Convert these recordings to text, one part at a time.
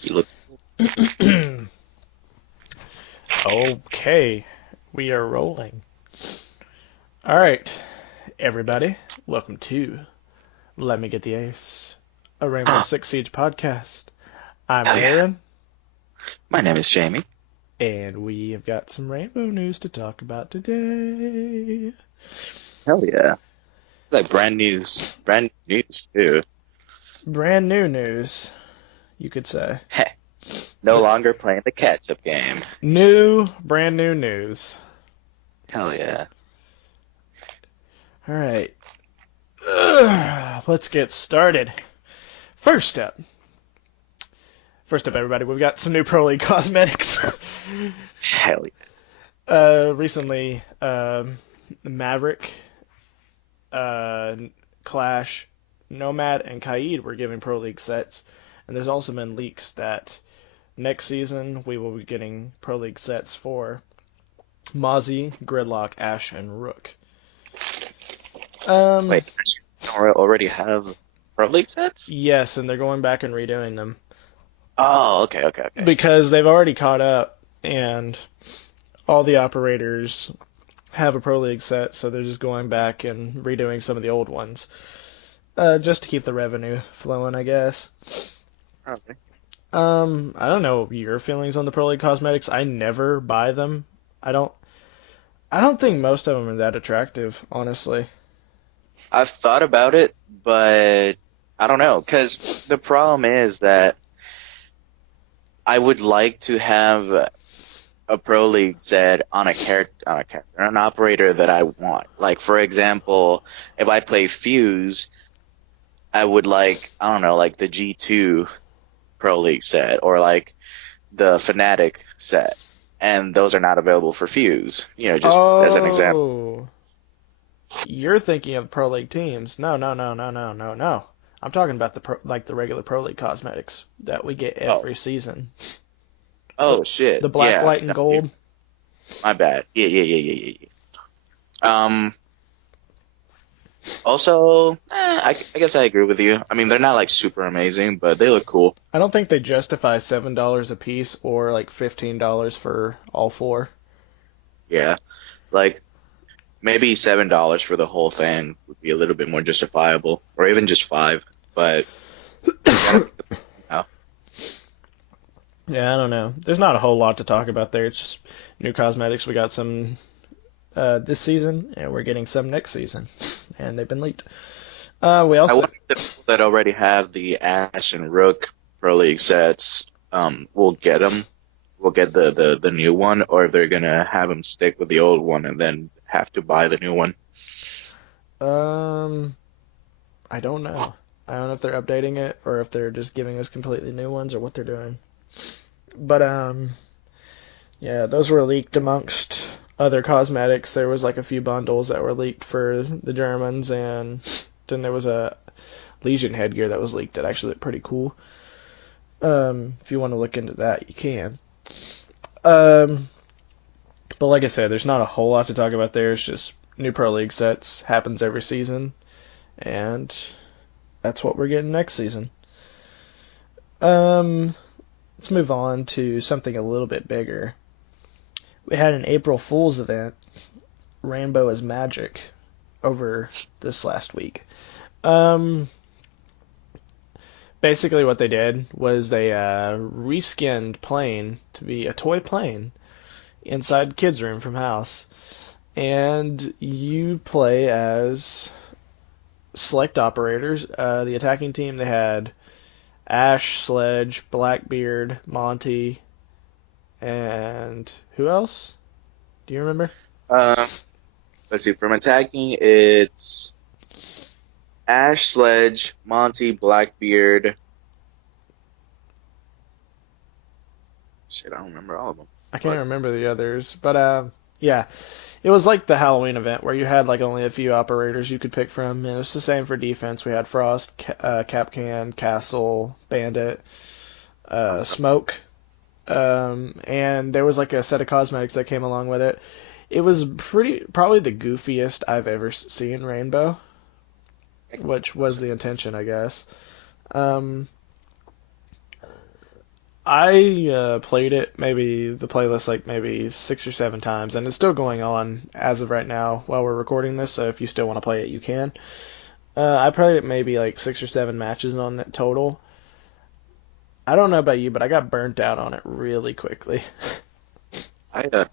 You look. Okay, we are rolling. All right, everybody, welcome to Let Me Get the Ace, a Rainbow Ah, Six Siege podcast. I'm hell yeah. Aaron, My name is Jamie. and we have got some Rainbow news to talk about today. Hell yeah. Like brand news. Brand new news too. Brand new news, you could say. Heh. No longer playing the catch-up game. Brand new news. Hell yeah. All right, let's get started. First up, everybody, we've got some new Pro League cosmetics. Hell yeah. Recently, Maverick, uh, Clash, Nomad, and Kaid were giving Pro League sets, and there's also been leaks that next season we will be getting Pro League sets for Mozzie, Gridlock, Ashe, and Rook. Um, Wait, you don't already have Pro League sets? yes, and they're going back and redoing them Oh, okay, okay, okay. because they've already caught up, and all the operators have a Pro League set, so they're just going back and redoing some of the old ones. Just to keep the revenue flowing, I guess. Okay. I don't know your feelings on the Pro League cosmetics. I never buy them. I don't. I don't think most of them are that attractive, honestly. I've thought about it, but I don't know. Because the problem is that I would like to have a pro league set on a character, an operator that I want. Like for example, if I play Fuse, I would like I don't know, like the G2 pro league set or like the Fnatic set, and those are not available for Fuse. Just as an example. Oh, you're thinking of Pro League teams. No, no, no, no, no, no, no. I'm talking about the regular Pro League cosmetics that we get Oh, every season. The oh shit, the black, yeah, white, and no, gold. my bad. Yeah, yeah, yeah, yeah, yeah, yeah. Also, I guess I agree with you. I mean, they're not like super amazing, but they look cool. I don't think they justify $7 a piece or like $15 for all four. Yeah, like. Maybe $7 for the whole thing would be a little bit more justifiable, or even just five. But gotta make the now. Yeah, I don't know. There's not a whole lot to talk about there. It's just new cosmetics. We got some this season, and we're getting some next season, and they've been leaked. We I also, wonder if the people that already have the Ash and Rook Pro League sets, will get them, will get the new one, or if they're gonna have them stick with the old one and then have to buy the new one. um, I don't know. I don't know if they're updating it or if they're just giving us completely new ones or what they're doing. But yeah, those were leaked amongst other cosmetics. There was like a few bundles that were leaked for the Germans, and then there was a Legion headgear that was leaked that actually looked pretty cool. If you want to look into that, you can. Um, but like I said, there's not a whole lot to talk about there. It's just new Pro League sets happens every season, and that's what we're getting next season. Um, let's move on to something a little bit bigger. We had an April Fool's event, Rainbow is Magic, over this last week. Um, Basically, what they did was they reskinned plane to be a toy plane inside kids' room from house, and you play as select operators. The attacking team they had Ash, Sledge, Blackbeard, Monty, and who else? Do you remember? Um, let's see. From attacking, it's Ash, Sledge, Monty, Blackbeard. Shit, I don't remember all of them. I can't But remember the others, but yeah, it was like the Halloween event where you had like only a few operators you could pick from. And it was the same for defense. We had Frost, Capcan, Castle, Bandit, Smoke, and there was like a set of cosmetics that came along with it. It was probably the goofiest I've ever seen Rainbow, which was the intention, I guess. Um, I played it, maybe the playlist, like maybe 6 or 7 times, and it's still going on as of right now while we're recording this. So if you still want to play it, you can. I played it maybe like 6 or 7 matches on it total. I don't know about you, but I got burnt out on it really quickly. I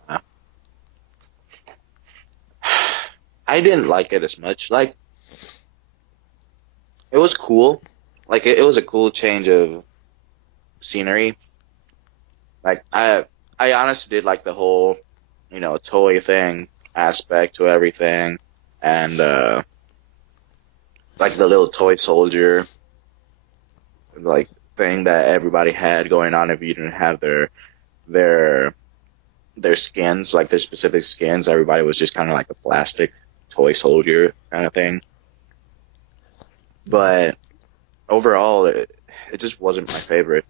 I didn't like it as much. Like it was cool. Like it was a cool change of scenery. Like I honestly did like the whole, toy thing aspect to everything, and like the little toy soldier like thing that everybody had going on if you didn't have their their skins, like their specific skins. Everybody was just kind of like a plastic toy soldier kind of thing. But overall, it just wasn't my favorite.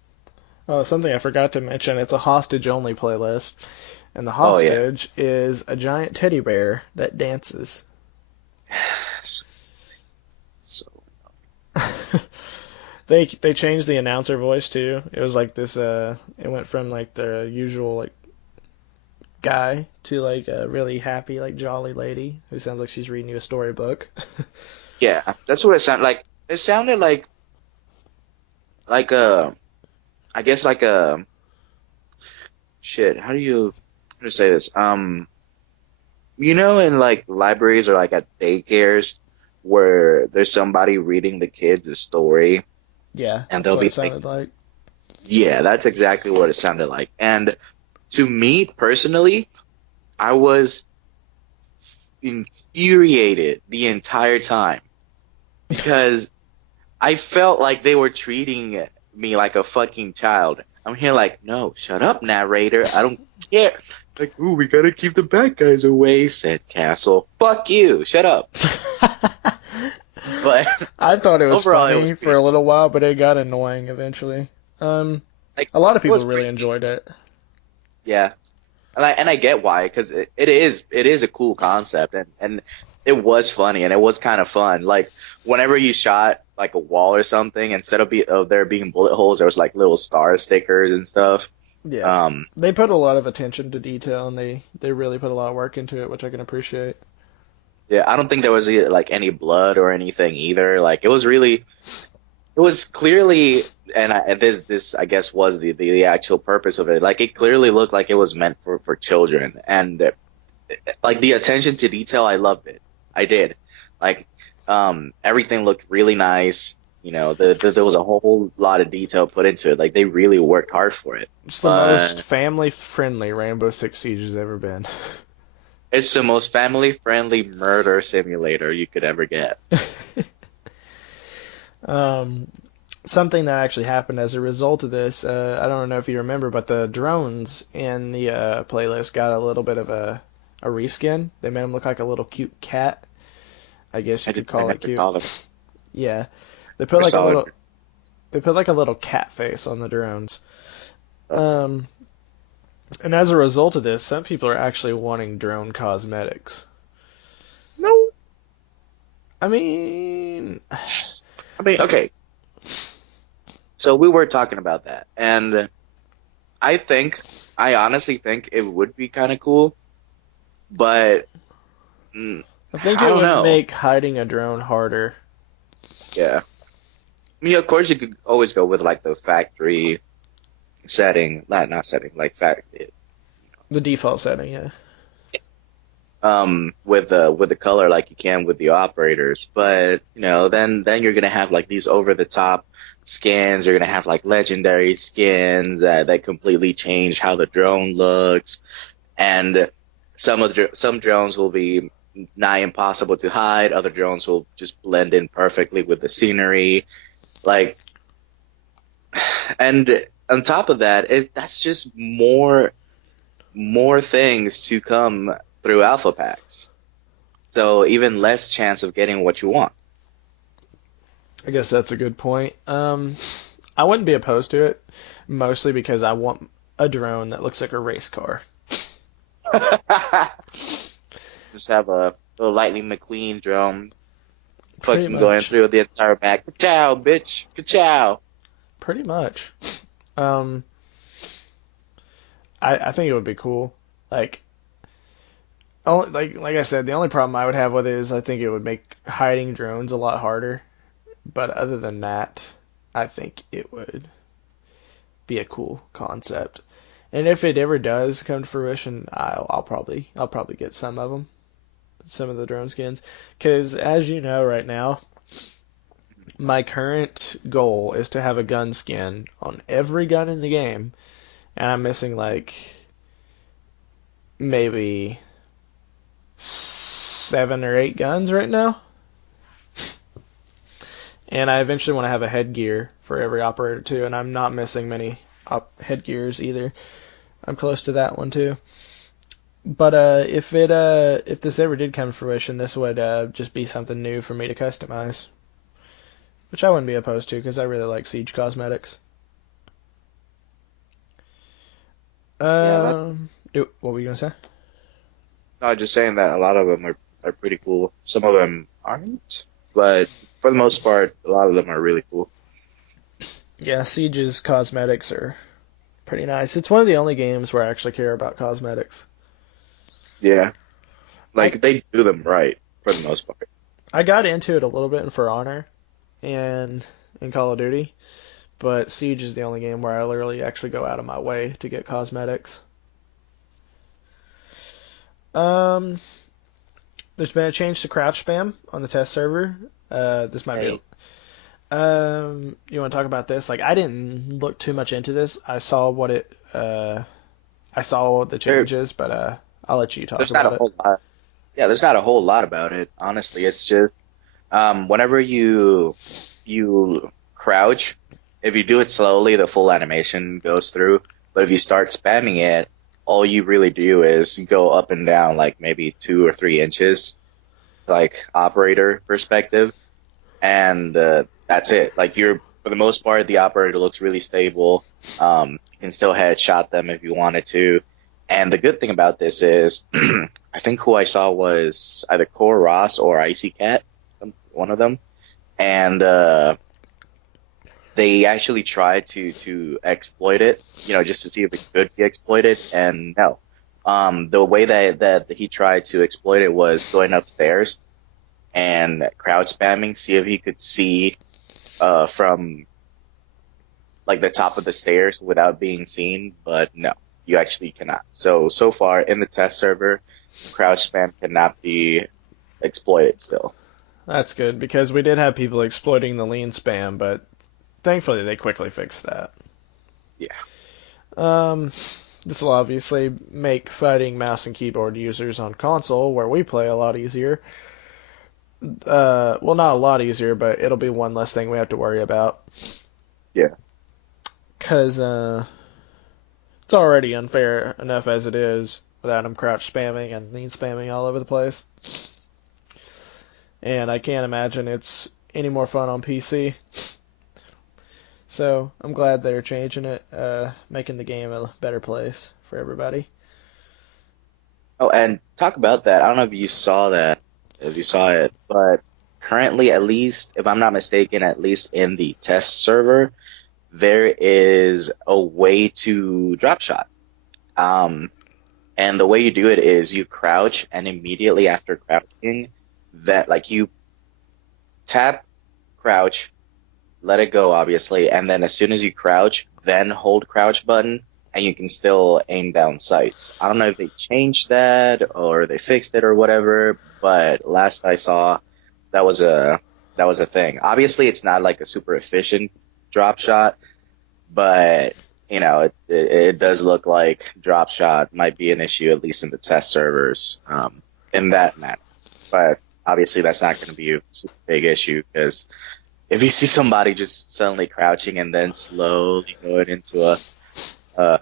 Oh, something I forgot to mention, it's a hostage only playlist. And the Oh yeah. hostage is a giant teddy bear that dances. So, so They changed the announcer voice too. It was like this it went from like the usual like guy to like a really happy like jolly lady who sounds like she's reading you a storybook. yeah, that's what it sounded like. It sounded like a, I guess like a shit. How do you say this? In like libraries or like at daycares where there's somebody reading the kids a story Yeah, and that's they'll what it be like, sounded like. yeah, that's exactly what it sounded like. And to me personally, I was infuriated the entire time because I felt like they were treating me like a fucking child. I'm here like, no, shut up, narrator. I don't care. Like, ooh, we gotta keep the bad guys away, said Castle. Fuck you, shut up. But I thought it was overall, it was funny for pretty a cool. little while, but it got annoying eventually. Um, Like, a lot of it people was really pretty, enjoyed it. yeah. And I get why, because it is a cool concept, and it was funny and it was kind of fun. Like whenever you shot like a wall or something, instead of there being bullet holes, there was like little star stickers and stuff. Yeah, Um, they put a lot of attention to detail, and they really put a lot of work into it, which I can appreciate. yeah, I don't think there was like any blood or anything either. Like it was clearly, and this I guess was the actual purpose of it. Like it clearly looked like it was meant for children, and like the attention to detail, I loved it. I did. Like, everything looked really nice. There was a whole lot of detail put into it. Like they really worked hard for it. It's the most But family friendly Rainbow Six Siege has ever been. it's the most family friendly murder simulator you could ever get. um, Something that actually happened as a result of this, I don't know if you remember, but the drones in the playlist got a little bit of a reskin. They made them look like a little cute cat. I guess you could I call it never cute. saw them. Yeah, they put Never like a saw it. little they put like a little cat face on the drones. Um, and as a result of this, some people are actually wanting drone cosmetics. No. I mean, I mean, okay. So we were talking about that, and I think, I honestly think it would be kind of cool, but I think I it don't would know. make hiding a drone harder. Yeah. I mean, of course, you could always go with like the factory setting, not setting, like The default setting, yeah. yes. With the color like you can with the operators, but then you're gonna have like these over the top skins. You're gonna have like legendary skins that completely change how the drone looks, and some drones will be nigh impossible to hide. Other drones will just blend in perfectly with the scenery. Like, and on top of that, that's just more things to come through alpha packs. So even less chance of getting what you want. I guess that's a good point. I wouldn't be opposed to it, mostly because I want a drone that looks like a race car. Just have a little Lightning McQueen drone Pretty fucking going much. through the entire map. Ka-chow, bitch. Ka-chow. Pretty much. Um, I think it would be cool. Like, only, like I said, the only problem I would have with it is I think it would make hiding drones a lot harder. But other than that, I think it would be a cool concept. And if it ever does come to fruition, I'll probably get some of them, some of the drone skins, because as you know right now, my current goal is to have a gun skin on every gun in the game, and I'm missing like maybe 7 or 8 guns right now. And I eventually want to have a headgear for every operator too, and I'm not missing many headgears either. I'm close to that one too. But if this ever did come to fruition, this would just be something new for me to customize, which I wouldn't be opposed to because I really like Siege cosmetics. Yeah, that. What were you gonna say? No, I'm just saying that a lot of them are pretty cool. Some of them aren't, but for the most part, a lot of them are really cool. Yeah, Siege's cosmetics are pretty nice. It's one of the only games where I actually care about cosmetics. Yeah, I like they do them right for the most part. I got into it a little bit in For Honor and in Call of Duty, but Siege is the only game where I literally actually go out of my way to get cosmetics. Um, there's been a change to crouch spam on the test server. This might be. Hey, You want to talk about this? Like, I didn't look too much into this. I saw the there, changes, but I'll let you talk there's not a about it. whole lot. Yeah, there's not a whole lot about it. Honestly, it's just whenever you crouch, if you do it slowly, the full animation goes through. But if you start spamming it, all you really do is go up and down like maybe 2 or 3 inches, like operator perspective, and that's it. Like you're for the most part, the operator looks really stable. You can still headshot them if you wanted to. And the good thing about this is, I think who I saw was either Core Ross or Icy Cat, one of them, and they actually tried to exploit it, just to see if it could be exploited, and no. The way that he tried to exploit it was going upstairs and crowd spamming, see if he could see from like the top of the stairs without being seen, but no, you actually cannot. So far in the test server, crouch spam cannot be exploited still. That's good because we did have people exploiting the lean spam, but thankfully they quickly fixed that. Yeah. Um, this will obviously make fighting mouse and keyboard users on console, where we play, a lot easier. Well, not a lot easier, but it'll be one less thing we have to worry about. Yeah. Because it's already unfair enough as it is without them crouch spamming and lean spamming all over the place. And I can't imagine it's any more fun on PC. So I'm glad they're changing it, making the game a better place for everybody. Oh, and talk about that. I don't know if you saw that, if you saw it, but currently, at least, if I'm not mistaken, at least in the test server, there is a way to drop shot. Um, and the way you do it is you crouch, and immediately after crouching, that like you tap crouch, let it go, obviously, and then as soon as you crouch, then hold crouch button, and you can still aim down sights. I don't know if they changed that or they fixed it or whatever, but last I saw, that was a thing. Obviously, it's not like a super efficient drop shot, but it does look like drop shot might be an issue at least in the test servers, in that manner. But obviously, that's not going to be a super big issue because if you see somebody just suddenly crouching and then slowly going uh,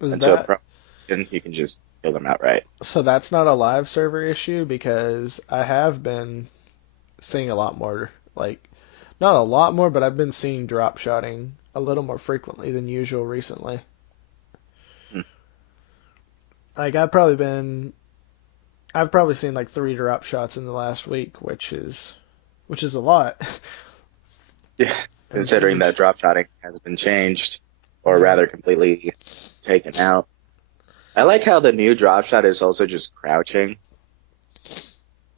Was into a that prone position, you can just kill them outright. so? That's not a live server issue because I have been seeing a lot more, like, not a lot more, but I've been seeing drop shotting a little more frequently than usual recently. Hmm. Like I've probably seen like 3 drop shots in the last week, which is a lot. Yeah, It's considering that huge. drop shotting has been changed, or Yeah. rather completely taken out. I like how the new drop shot is also just crouching.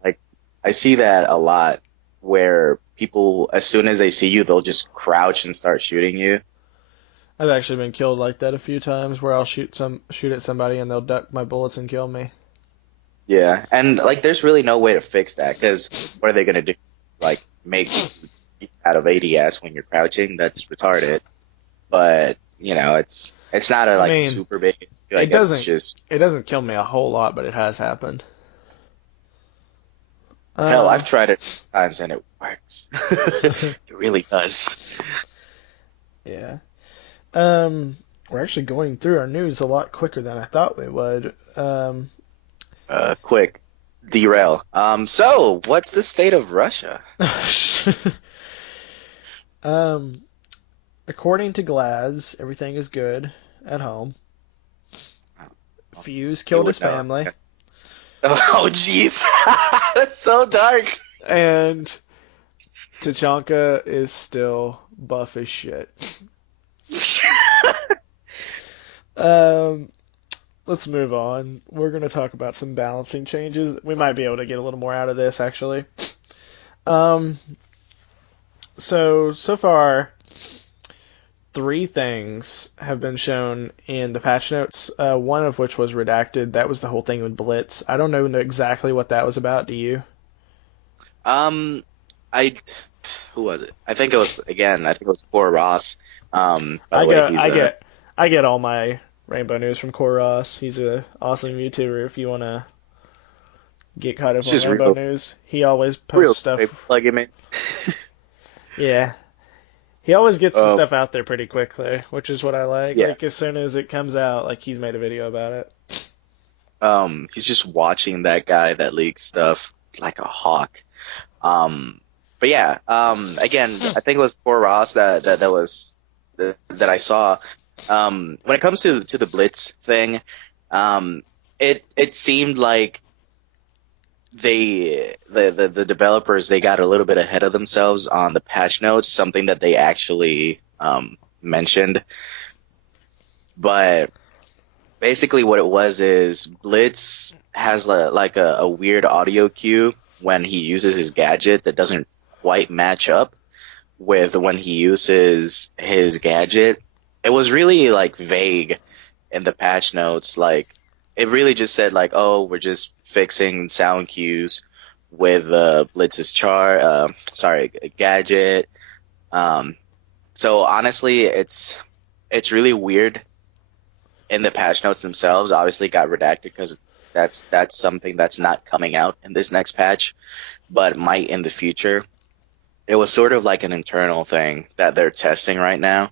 Like I see that a lot where people, as soon as they see you, they'll just crouch and start shooting you. I've actually been killed like that a few times where I'll shoot at somebody and they'll duck my bullets and kill me. Yeah, and like there's really no way to fix that because what are they gonna do? Like make you out of ADS when you're crouching? That's retarded. But it's not a I like mean, super big issue. I it guess it's doesn't just it doesn't kill me a whole lot, but it has happened. hell. I've Um, tried it times and it works. It really does. yeah. Um, we're actually going through our news a lot quicker than I thought we would. Quick derail. So what's the state of Russia? um, according to Glaz, everything is good at home. Fuse You killed his would know. family, Oh, jeez, that's so dark. and Tachanka is still buff as shit. Um, let's move on. We're going to talk about some balancing changes. We might be able to get a little more out of this, actually. Um, so far, three things have been shown in the patch notes. One of which was redacted. That was the whole thing with Blitz. I don't know exactly what that was about. Do you? Um, I who was it? I think it was again. I think it was poor Ross. By I the way, get, he's I a get, I get all my Rainbow news from Koros. He's a awesome YouTuber. If you want to get caught up it's on just Rainbow real news, he always real posts quick stuff. plug him in. Yeah, he always gets the Uh, stuff out there pretty quickly, which is what I like. yeah. Like as soon as it comes out, like he's made a video about it. He's just watching that guy that leaks stuff like a hawk. Um, but yeah. Again, I think it was poor Ross that was that I saw. When it comes to the Blitz thing, it seemed like the developers they got a little bit ahead of themselves on the patch notes, something that they actually mentioned. But basically, what it was is Blitz has like a weird audio cue when he uses his gadget that doesn't quite match up with when he uses his gadget. It was really like vague in the patch notes. Like it really just said like, oh, we're just fixing sound cues with Blitz's sorry, gadget. Um, so honestly, it's really weird in the patch notes themselves. Obviously, got redacted because that's something that's not coming out in this next patch, but might in the future. It was sort of like an internal thing that they're testing right now.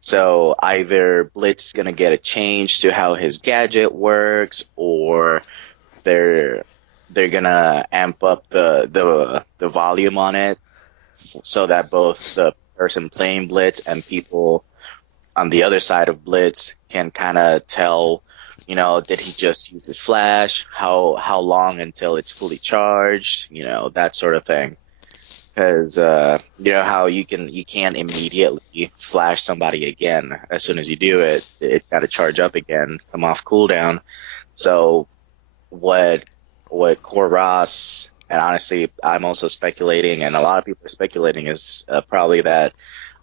So either Blitz is gonna get a change to how his gadget works, or they're they're gonna amp up the volume on it so that both the person playing Blitz and people on the other side of Blitz can kind of tell, did he just use his flash? How long until it's fully charged? That sort of thing. Because you know how you can't immediately flash somebody again as soon as you do it. It's got to charge up again, come off cooldown. So what Core Ross and honestly I'm also speculating, and a lot of people are speculating is probably that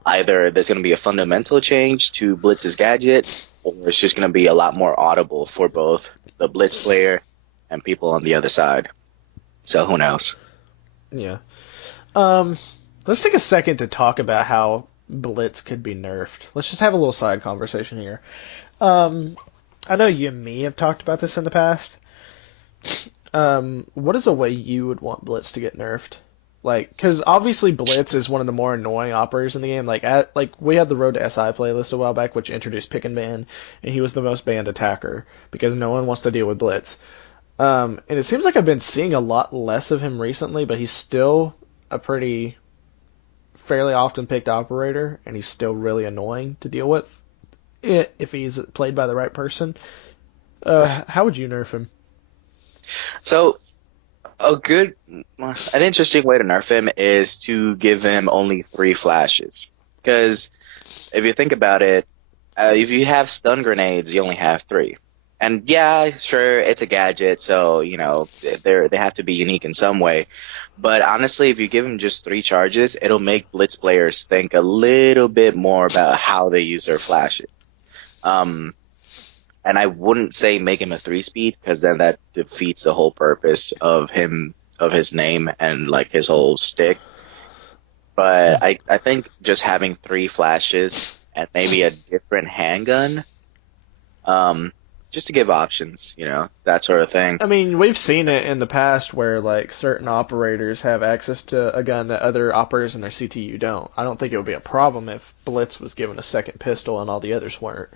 either there's going to be a fundamental change to Blitz's gadget, or it's just going to be a lot more audible for both the Blitz player and people on the other side. So who knows? Yeah. Um, let's take a second to talk about how Blitz could be nerfed. Let's just have a little side conversation here. Um, I know you and me have talked about this in the past. What is a way you would want Blitz to get nerfed? Like, because obviously Blitz is one of the more annoying operators in the game. Like we had the Road to SI playlist a while back, which introduced pick and ban, and he was the most banned attacker because no one wants to deal with Blitz. And it seems like I've been seeing a lot less of him recently, but he's still a pretty fairly often picked operator, and he's still really annoying to deal with if he's played by the right person. How would you nerf him? So an interesting way to nerf him is to give him only three flashes. Because if you think about it, if you have stun grenades, you only have three. And yeah, sure, it's a gadget, so you know they have to be unique in some way. But honestly, if you give them just three charges, it'll make Blitz players think a little bit more about how they use their flashes. Um, and I wouldn't say make him a three speed because then that defeats the whole purpose of him of his name and like his whole stick. But I think just having three flashes and maybe a different handgun, um, just to give options, you know, that sort of thing. I mean, we've seen it in the past where like certain operators have access to a gun that other operators in their CTU don't. I don't think it would be a problem if Blitz was given a second pistol and all the others weren't.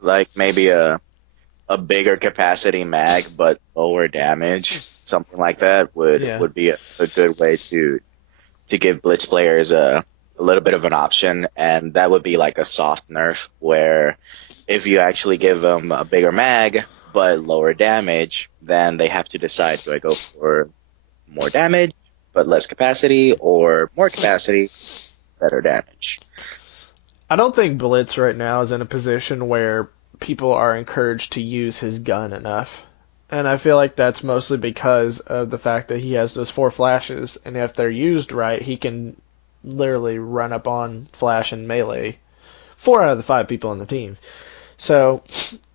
Like maybe a bigger capacity mag but lower damage, something like that Yeah. would be a good way to give Blitz players a little bit of an option, and that would be like a soft nerf where if you actually give them a bigger mag but lower damage, then they have to decide, do I go for more damage but less capacity or more capacity, better damage? I don't think Blitz right now is in a position where people are encouraged to use his gun enough. And I feel like that's mostly because of the fact that he has those four flashes, and if they're used right, he can literally run up on Flash and Melee four out of the five people on the team. So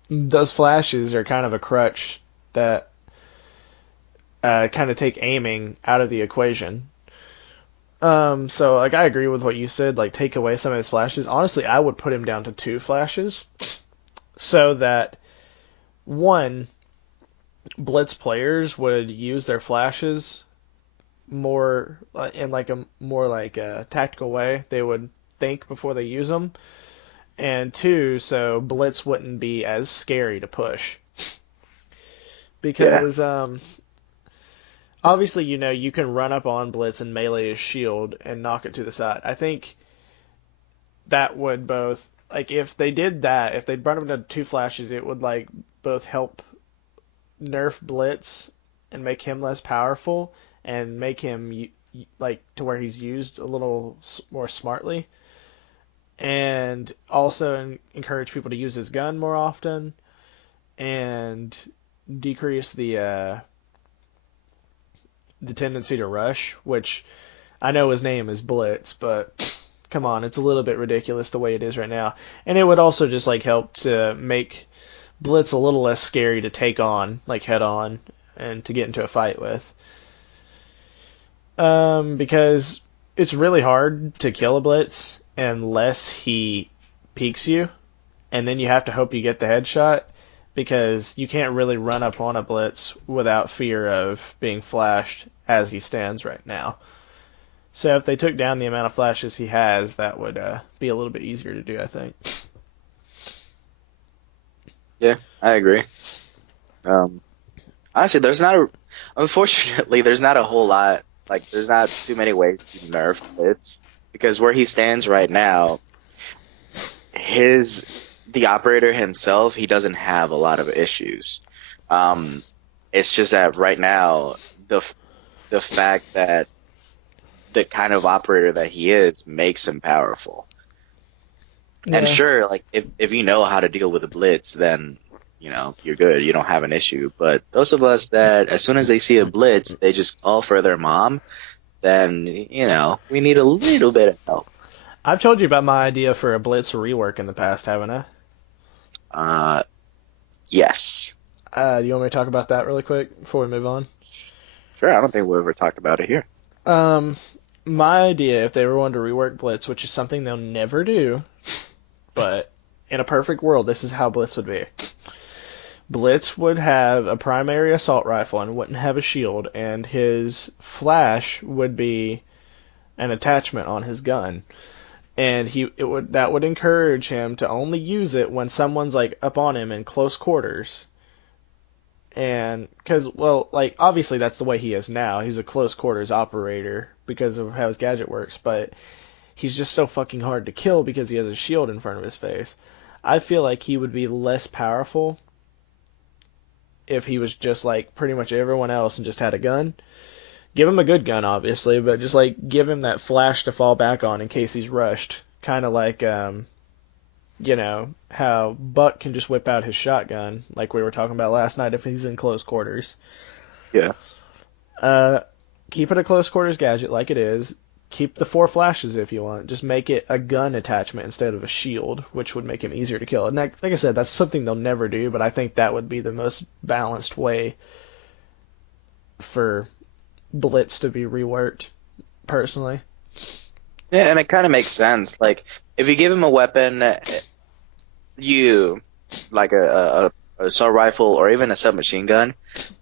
those flashes are kind of a crutch that kind of take aiming out of the equation. So like I agree with what you said. Like take away some of his flashes. Honestly, I would put him down to two flashes, so that one, Blitz players would use their flashes more in like a more like a tactical way. They would think before they use them, and two, so Blitz wouldn't be as scary to push Yeah. because obviously you know you can run up on Blitz and melee his shield and knock it to the side. I think that would both like if they did that, if they brought him to two flashes, it would like both help nerf Blitz and make him less powerful and make him like to where he's used a little more smartly, and also encourage people to use his gun more often and decrease the tendency to rush, which I know his name is Blitz, but come on, it's a little bit ridiculous the way it is right now. And it would also just like help to make Blitz a little less scary to take on, like head on, and to get into a fight with. Because it's really hard to kill a Blitz unless he peeks you, and then you have to hope you get the headshot because you can't really run up on a Blitz without fear of being flashed as he stands right now. So if they took down the amount of flashes he has, that would be a little bit easier to do, I think. Yeah, I agree. Um, Honestly, unfortunately, there's not a whole lot, like, there's not too many ways to nerf Blitz because where he stands right now, the operator himself, he doesn't have a lot of issues. Um, it's just that right now, the fact that the kind of operator that he is makes him powerful. And Yeah. sure, like if you know how to deal with a blitz, then you know you're good. You don't have an issue. But those of us that as soon as they see a blitz, they just call for their mom, then you know we need a little bit of help. I've told you about my idea for a Blitz rework in the past, haven't I? Uh, yes, Do you want me to talk about that really quick before we move on? sure. I don't think we've ever talked about it here. Um, my idea, if they were wanting to rework Blitz, which is something they'll never do, but in a perfect world, this is how Blitz would be. Blitz would have a primary assault rifle and wouldn't have a shield, and his flash would be an attachment on his gun. And that would encourage him to only use it when someone's like up on him in close quarters. And because well, like obviously that's the way he is now. He's a close quarters operator because of how his gadget works, but he's just so fucking hard to kill because he has a shield in front of his face. I feel like he would be less powerful if he was just like pretty much everyone else and just had a gun. Give him a good gun, obviously, but just like give him that flash to fall back on in case he's rushed. Kind of like how Buck can just whip out his shotgun, like we were talking about last night, if he's in close quarters. Yeah. Uh, Keep it a close quarters gadget like it is. Keep the 4 flashes if you want. Just make it a gun attachment instead of a shield, which would make him easier to kill. And like I said, that's something they'll never do, but I think that would be the most balanced way for Blitz to be reworked, personally. Yeah, and it kind of makes sense. Like, if you give him a weapon, you like a assault rifle or even a submachine gun,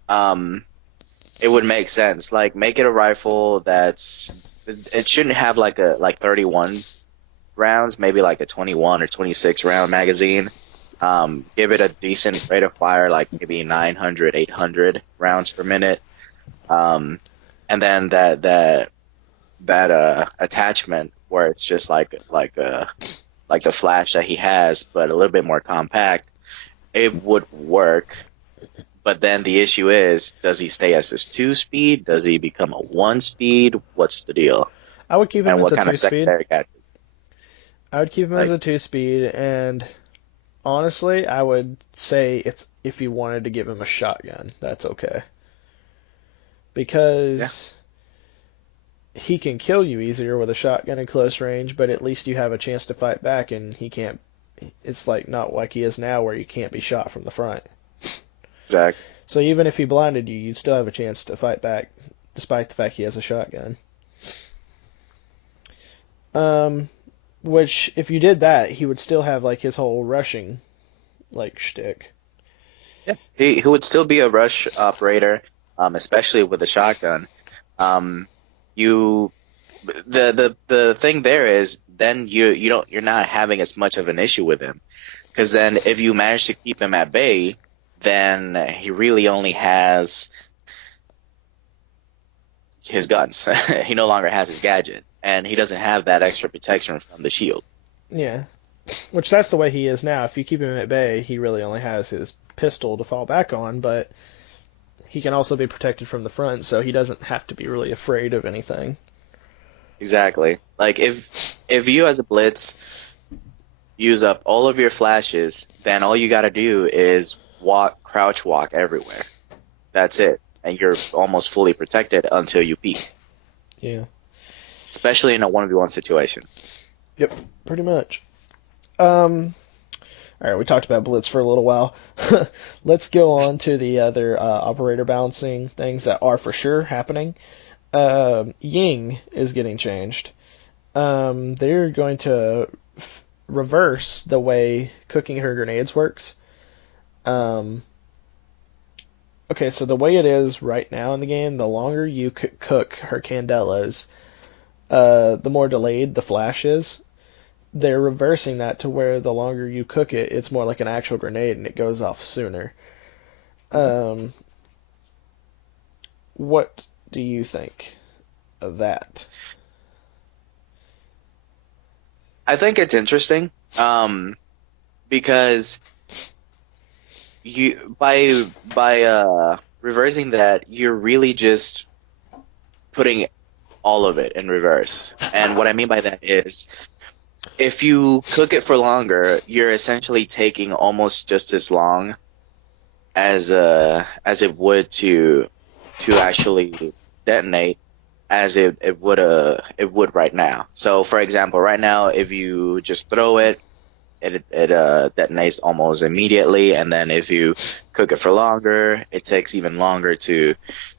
um, it would make sense. Like, make it a rifle it shouldn't have like 31 rounds, maybe like a 21 or 26 round magazine. Give it a decent rate of fire, like maybe 900, 800 rounds per minute. Um, and then that attachment where it's just like the flash that he has, but a little bit more compact, it would work. But then the issue is, does he stay as his 2 speed? Does he become a 1 speed? What's the deal? I would keep him And as what a kind of 2 speed. secondary gadgets? I would keep him as Like, a 2 speed, and honestly, I would say it's if you wanted to give him a shotgun, that's okay. yeah, Because he can kill you easier with a shotgun in close range, but at least you have a chance to fight back, and he can't. It's like not like he is now, where you can't be shot from the front. exactly. So even if he blinded you, you'd still have a chance to fight back, despite the fact he has a shotgun. Um, which if you did that, he would still have like his whole rushing like shtick. Yeah, he would still be a rush operator, especially with a shotgun. Um, you the thing there is then you're not having as much of an issue with him because then if you manage to keep him at bay, then he really only has his guns. He no longer has his gadget, and he doesn't have that extra protection from the shield. Yeah, which that's the way he is now. If you keep him at bay, he really only has his pistol to fall back on, but he can also be protected from the front, so he doesn't have to be really afraid of anything. Exactly. Like if you as a blitz use up all of your flashes, then all you got to do is crouch walk everywhere. That's it. And you're almost fully protected until you peek, Yeah. especially in a 1v1 situation. Yep. Pretty much. Um. All right, we talked about Blitz for a little while. Let's go on to the other operator balancing things that are for sure happening. Ying is getting changed. They're going to reverse the way cooking her grenades works. Um, okay, so the way it is right now in the game, the longer you cook her candelas, the more delayed the flash is. They're reversing that to where the longer you cook it, it's more like an actual grenade and it goes off sooner. Um, what do you think of that? I think it's interesting, because you by reversing that, you're really just putting all of it in reverse. And what I mean by that is, if you cook it for longer, you're essentially taking almost just as long as it would to actually detonate as it would right now. So for example, right now if you just throw it detonates almost immediately, and then if you cook it for longer, it takes even longer to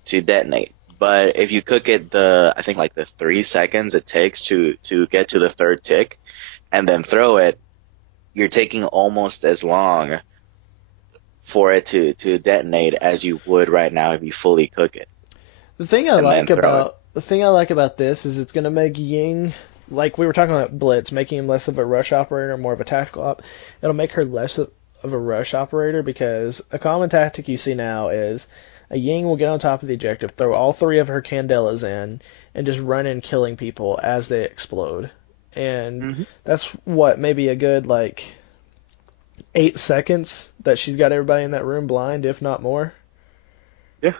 detonate. But if you cook it I think like the 3 seconds it takes to get to the third tick and then throw it, you're taking almost as long for it to detonate as you would right now if you fully cook it and then throw it. The thing I like about this is it's going to make Ying, like we were talking about Blitz, making him less of a rush operator, more of a tactical op. It'll make her less of a rush operator because a common tactic you see now is a Ying will get on top of the objective, throw all 3 of her candelas in, and just run in killing people as they explode. And Hmm. that's what, maybe a good like 8 seconds that she's got everybody in that room blind, if not more. Yeah.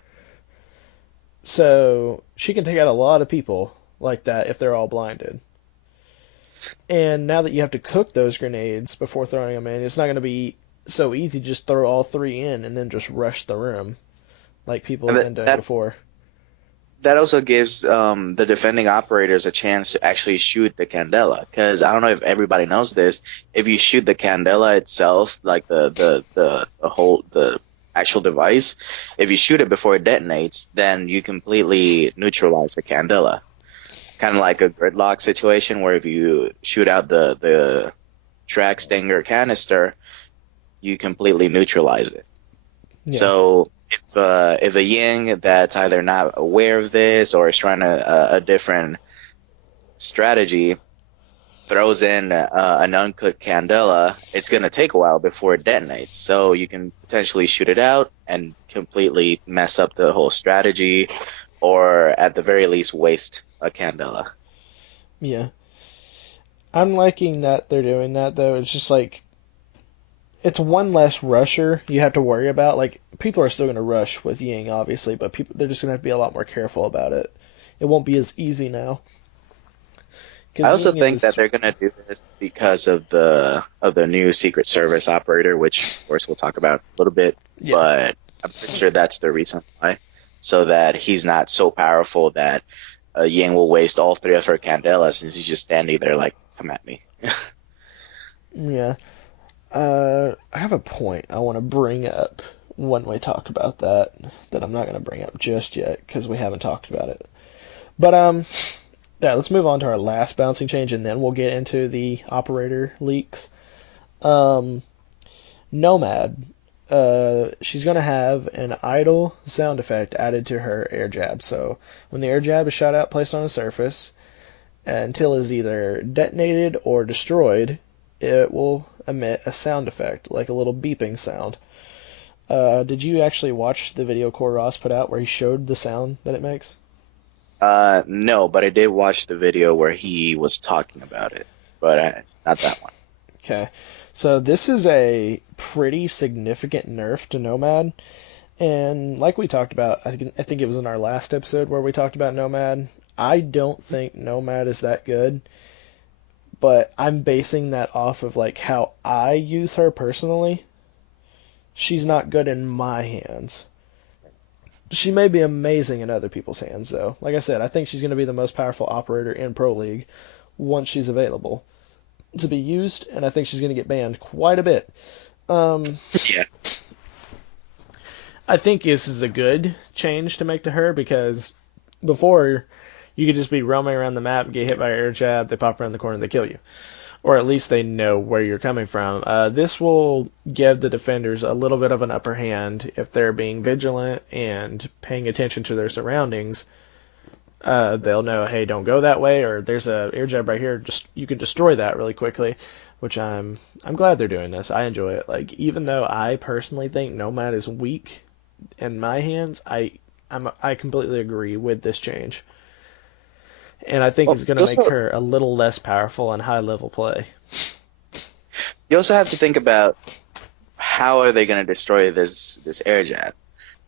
So she can take out a lot of people like that if they're all blinded. And now that you have to cook those grenades before throwing them in, it's not going to be so easy to just throw all three in and then just rush the room like people And have that been doing that before. that also gives the defending operators a chance to actually shoot the candela. Because I don't know if everybody knows this. If you shoot the candela itself, like the whole the actual device, if you shoot it before it detonates, then you completely neutralize the candela. Kind of like a gridlock situation where if you shoot out the track stinger canister, you completely neutralize it. Yeah. So if a Ying that's either not aware of this or is trying a different strategy throws in an uncooked candela, it's gonna take a while before it detonates. So you can potentially shoot it out and completely mess up the whole strategy, or at the very least waste a candela. Yeah. I'm liking that they're doing that though. It's just like it's one less rusher you have to worry about. Like people are still going to rush with Ying, obviously, but people they're just going to have to be a lot more careful about it. It won't be as easy now I because also Ying think that is they're gonna do this because of the new Secret Service operator, which of course we'll talk about a little bit, yeah but I'm pretty sure that's the reason why. So that he's not so powerful that Ying will waste all three of her candelas since he's just standing there like, come at me. yeah. I have a point I want to bring up when we talk about that I'm not going to bring up just yet because we haven't talked about it. But yeah, let's move on to our last bouncing change and then we'll get into the operator leaks. Um, Nomad. She's gonna have an idle sound effect added to her air jab. So when the air jab is shot out, placed on a surface, until it is either detonated or destroyed, it will emit a sound effect, like a little beeping sound. Did you actually watch the video Core Ross put out where he showed the sound that it makes? No, but I did watch the video where he was talking about it, but not that one. Okay. So this is a pretty significant nerf to Nomad. And like we talked about, I think it was in our last episode where we talked about Nomad. I don't think Nomad is that good, but I'm basing that off of like how I use her personally. She's not good in my hands. She may be amazing in other people's hands though. Like I said, I think she's going to be the most powerful operator in Pro League once she's available to be used, and I think she's going to get banned quite a bit. Um, Yeah. I think this is a good change to make to her because before you could just be roaming around the map, get hit by an air jab, they pop around the corner, they kill you, or at least they know where you're coming from. This will give the defenders a little bit of an upper hand if they're being vigilant and paying attention to their surroundings. They'll know, hey, don't go that way, or there's a air jab right here. Just you can destroy that really quickly, which I'm glad they're doing this. I enjoy it. Like even though I personally think Nomad is weak in my hands, I completely agree with this change, and I think Well, it's going to make her a little less powerful in high level play. you also have to think about how are they going to destroy this air jab?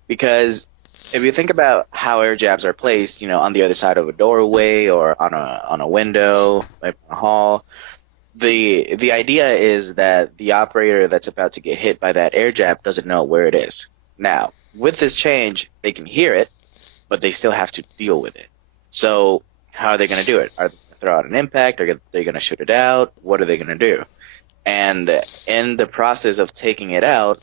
Because if you think about how air jabs are placed, on the other side of a doorway or on a window, like in a hall, the idea is that the operator that's about to get hit by that air jab doesn't know where it is. Now, with this change, they can hear it, but they still have to deal with it. So, how are they going to do it? Are they going to throw out an impact? Are they going to shoot it out? What are they going to do? And in the process of taking it out,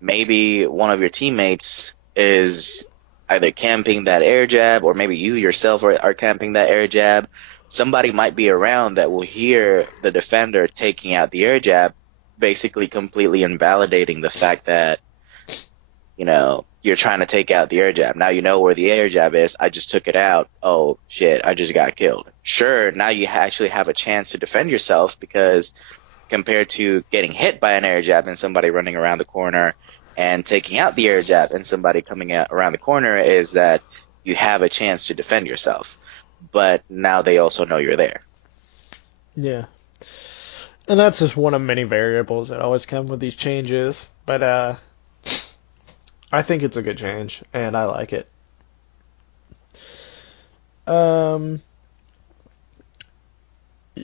maybe one of your teammates is either camping that air jab, or maybe you yourself are camping that air jab. Somebody might be around that will hear the defender taking out the air jab, basically completely invalidating the fact that, you're trying to take out the air jab. Now you know where the air jab is. I just took it out. Oh, shit, I just got killed. Sure, now you actually have a chance to defend yourself because compared to getting hit by an air jab and somebody running around the corner and taking out the air jab and somebody coming out around the corner is that you have a chance to defend yourself. But now they also know you're there. Yeah, and that's just one of many variables that always come with these changes. But I think it's a good change, and I like it. Um,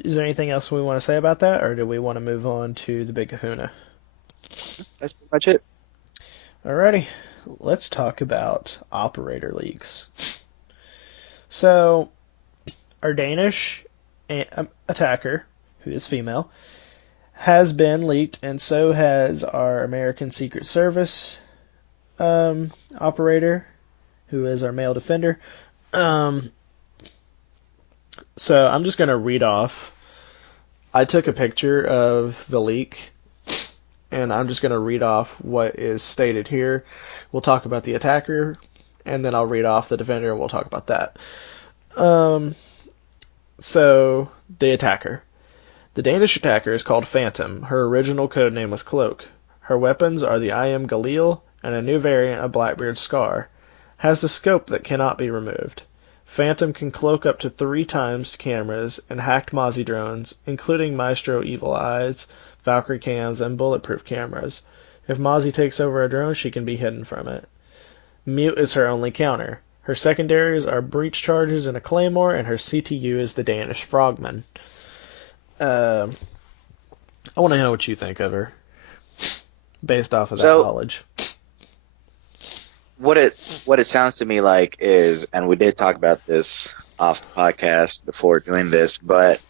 is there anything else we want to say about that, or do we want to move on to the Big Kahuna? That's pretty much it. Alrighty, let's talk about operator leagues. So, our Danish attacker, who is female, has been leaked, and so has our American Secret Service operator, who is our male defender. Um, so I'm just going to read off. I took a picture of the leak, and I'm just going to read off what is stated here. We'll talk about the attacker, and then I'll read off the defender, and we'll talk about that. Um, so, the attacker. The Danish attacker is called Phantom. Her original codename was Cloak. Her weapons are the IM Galil and a new variant of Blackbeard's Scar. Has a scope that cannot be removed. Phantom can cloak up to 3 times to cameras and hacked Mozzie drones, including Maestro Evil Eyes, Valkyrie cams, and bulletproof cameras. If Mozzie takes over a drone, she can be hidden from it. Mute is her only counter. Her secondaries are breach charges and a claymore, and her CTU is the Danish Frogman. I want to know what you think of her, based off of that So knowledge. what it sounds to me like is, and we did talk about this off the podcast before doing this, but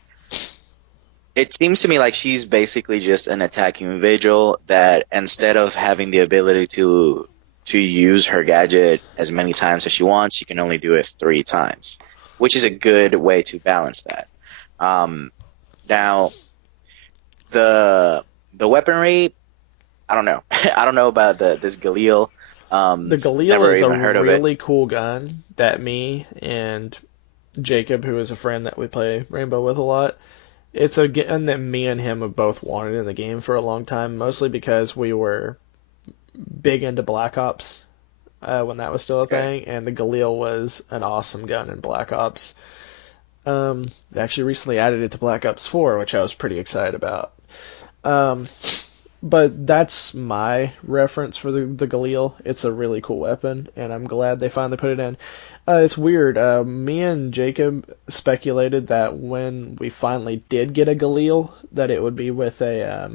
it seems to me like she's basically just an attacking vigil that instead of having the ability to use her gadget as many times as she wants, she can only do it 3 times, which is a good way to balance that. Now the weaponry, I don't know. I don't know about this Galil. The Galil Never is a even heard of it. really cool gun that me and Jacob, who is a friend that we play Rainbow with a lot, it's a gun that me and him have both wanted in the game for a long time, mostly because we were big into Black Ops when that was still a Okay. thing, and the Galil was an awesome gun in Black Ops. They actually recently added it to Black Ops 4, which I was pretty excited about. Um, but that's my reference for the Galil. It's a really cool weapon, and I'm glad they finally put it in. It's weird. Me and Jacob speculated that when we finally did get a Galil, that it would be with a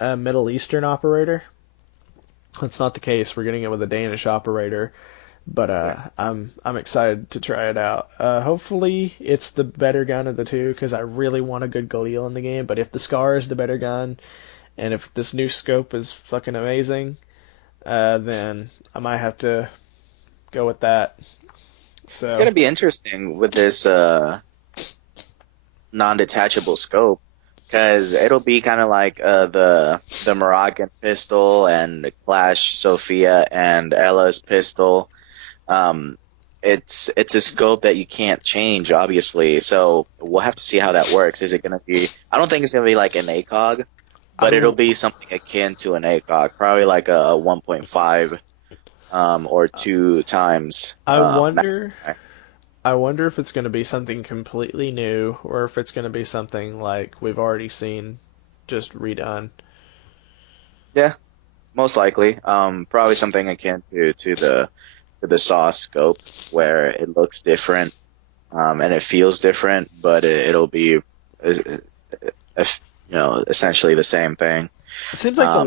Middle Eastern operator. That's not the case. We're getting it with a Danish operator, but Okay. I'm excited to try it out. Hopefully, it's the better gun of the two because I really want a good Galil in the game. But if the Scar is the better gun, and if this new scope is fucking amazing, then I might have to go with that. It's So, gonna be interesting with this non-detachable scope because it'll be kind of like the Moroccan pistol and Clash Sophia and Ella's pistol. Um, it's a scope that you can't change, obviously. So we'll have to see how that works. Is it gonna be? I don't think it's gonna be like an ACOG, I but it'll be something akin to an ACOG, probably like a 1.5 or 2 times I max. wonder I wonder if it's going to be something completely new or if it's going to be something like we've already seen just redone. Yeah, most likely. Probably something akin to the Sauce scope where it looks different and it feels different, but it'll be essentially the same thing. It seems like Um,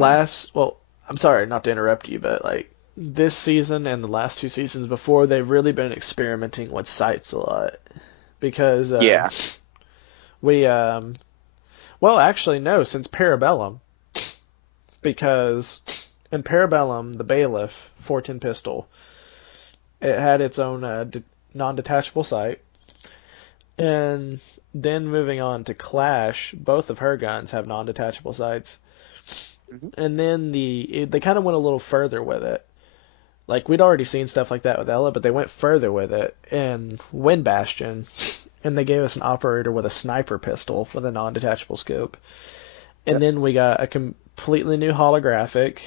well, I'm sorry not to interrupt you, but like this season and the last 2 seasons before, they've really been experimenting with sights a lot because yeah, we well, actually no, since Parabellum, because in Parabellum, the Bailiff 410 pistol, it had its own non-detachable sight. And then moving on to Clash, both of her guns have non-detachable sights. hmm And then they kind of went a little further with it. Like we'd already seen stuff like that with Ella, but they went further with it in Wind Bastion, and they gave us an operator with a sniper pistol with a non-detachable scope. And yep, then we got a completely new holographic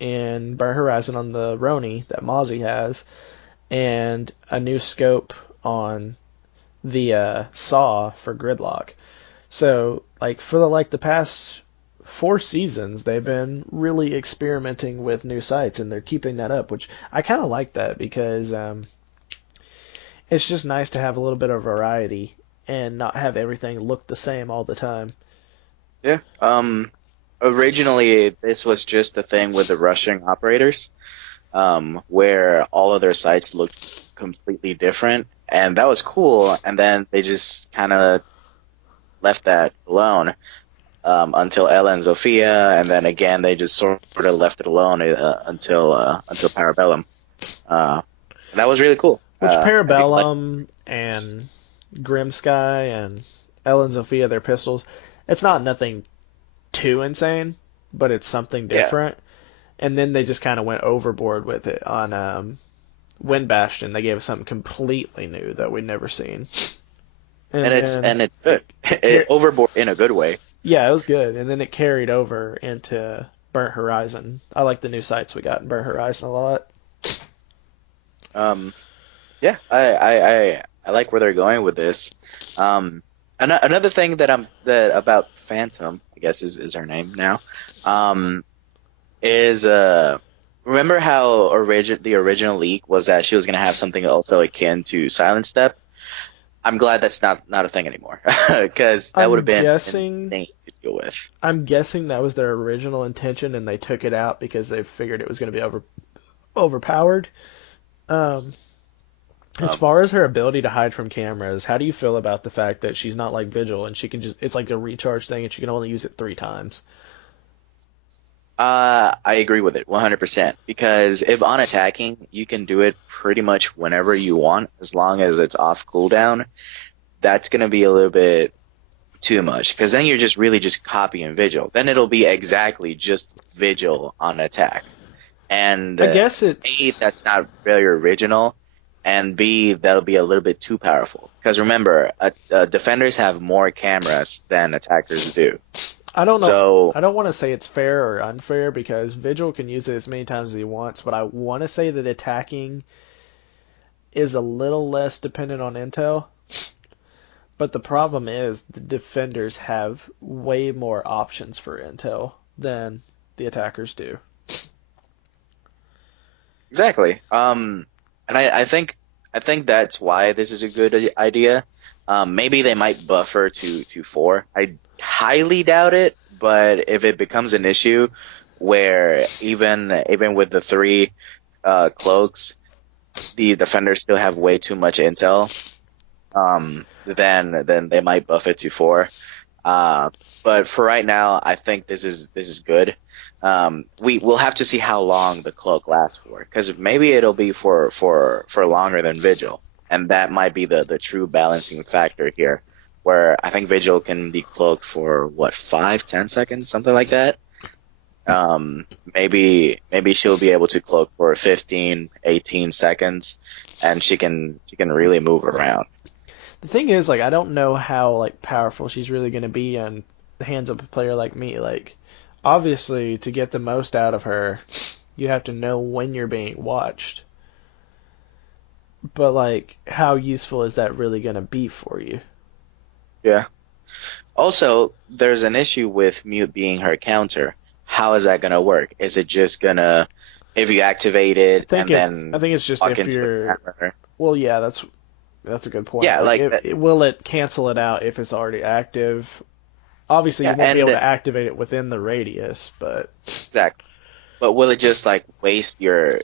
in Burn Horizon on the Roni that Mozzie has, and a new scope on the Saw for Gridlock. So, like for the past 4 seasons, they've been really experimenting with new sites, and they're keeping that up, which I kind of like that because it's just nice to have a little bit of variety and not have everything look the same all the time. Yeah. Originally, this was just a thing with the rushing operators, where all of their sites looked completely different, and that was cool. And then they just kind of left that alone until Ella and Zofia, and then again they just sort of left it alone until Parabellum. And that was really cool. Which I feel like Parabellum and Grimsky and Ellen Sophia, their pistols, it's not nothing too insane, but it's something yeah, different. And then they just kind of went overboard with it on Wind Bastion. They gave us something completely new that we'd never seen. and And then it's good. Overboard in a good way. yeah, it was good. And then it carried over into Burnt Horizon. I like the new sights we got in Burnt Horizon a lot. Um, yeah, I like where they're going with this. Another thing that about Phantom, I guess is her name now, is remember how the original leak was that she was gonna have something also akin to Silent Step. I'm glad that's not a thing anymore because that would have I'm been guessing insane to deal with. I'm guessing that was their original intention and they took it out because they figured it was going to be overpowered. Um, as Um, far as her ability to hide from cameras, how do you feel about the fact that she's not like Vigil and she can just, it's like a recharge thing and she can only use it 3 times? I agree with it 100% because if on attacking, you can do it pretty much whenever you want as long as it's off cooldown. That's gonna be a little bit too much because then you're just really just copying Vigil. Then it'll be exactly just Vigil on attack. And I guess A, it's, that's not very original, and B, that'll be a little bit too powerful. Because remember, defenders have more cameras than attackers do. I don't know. So I don't want to say it's fair or unfair because Vigil can use it as many times as he wants, but I want to say that attacking is a little less dependent on intel. But the problem is the defenders have way more options for intel than the attackers do. exactly. And I think that's why this is a good idea. Maybe they might buffer to 4. I highly doubt it, but if it becomes an issue where even with the 3 cloaks, the defenders still have way too much intel, then they might buff it to 4. Uh, but for right now, I think this is good. We'll have to see how long the cloak lasts for, because maybe it'll be for longer than Vigil, and that might be the true balancing factor here, where I think Vigil can be cloaked for what 5-10 seconds, something like that. Maybe she'll be able to cloak for 15-18 seconds, and she can really move around. The thing is, like, I don't know how like powerful she's really going to be in the hands of a player like me. Like, obviously, to get the most out of her, you have to know when you're being watched. But like, how useful is that really going to be for you? Yeah. Also, there's an issue with mute being her counter. How is that gonna work? Is it just gonna, if you activate it and I then think it's just walk if into a you're camera? well, yeah, that's a good point. Yeah, Like, like that. will it cancel it out if it's already active? Obviously, you Yeah, won't be able and to activate it within the radius, but exactly. But will it just like waste your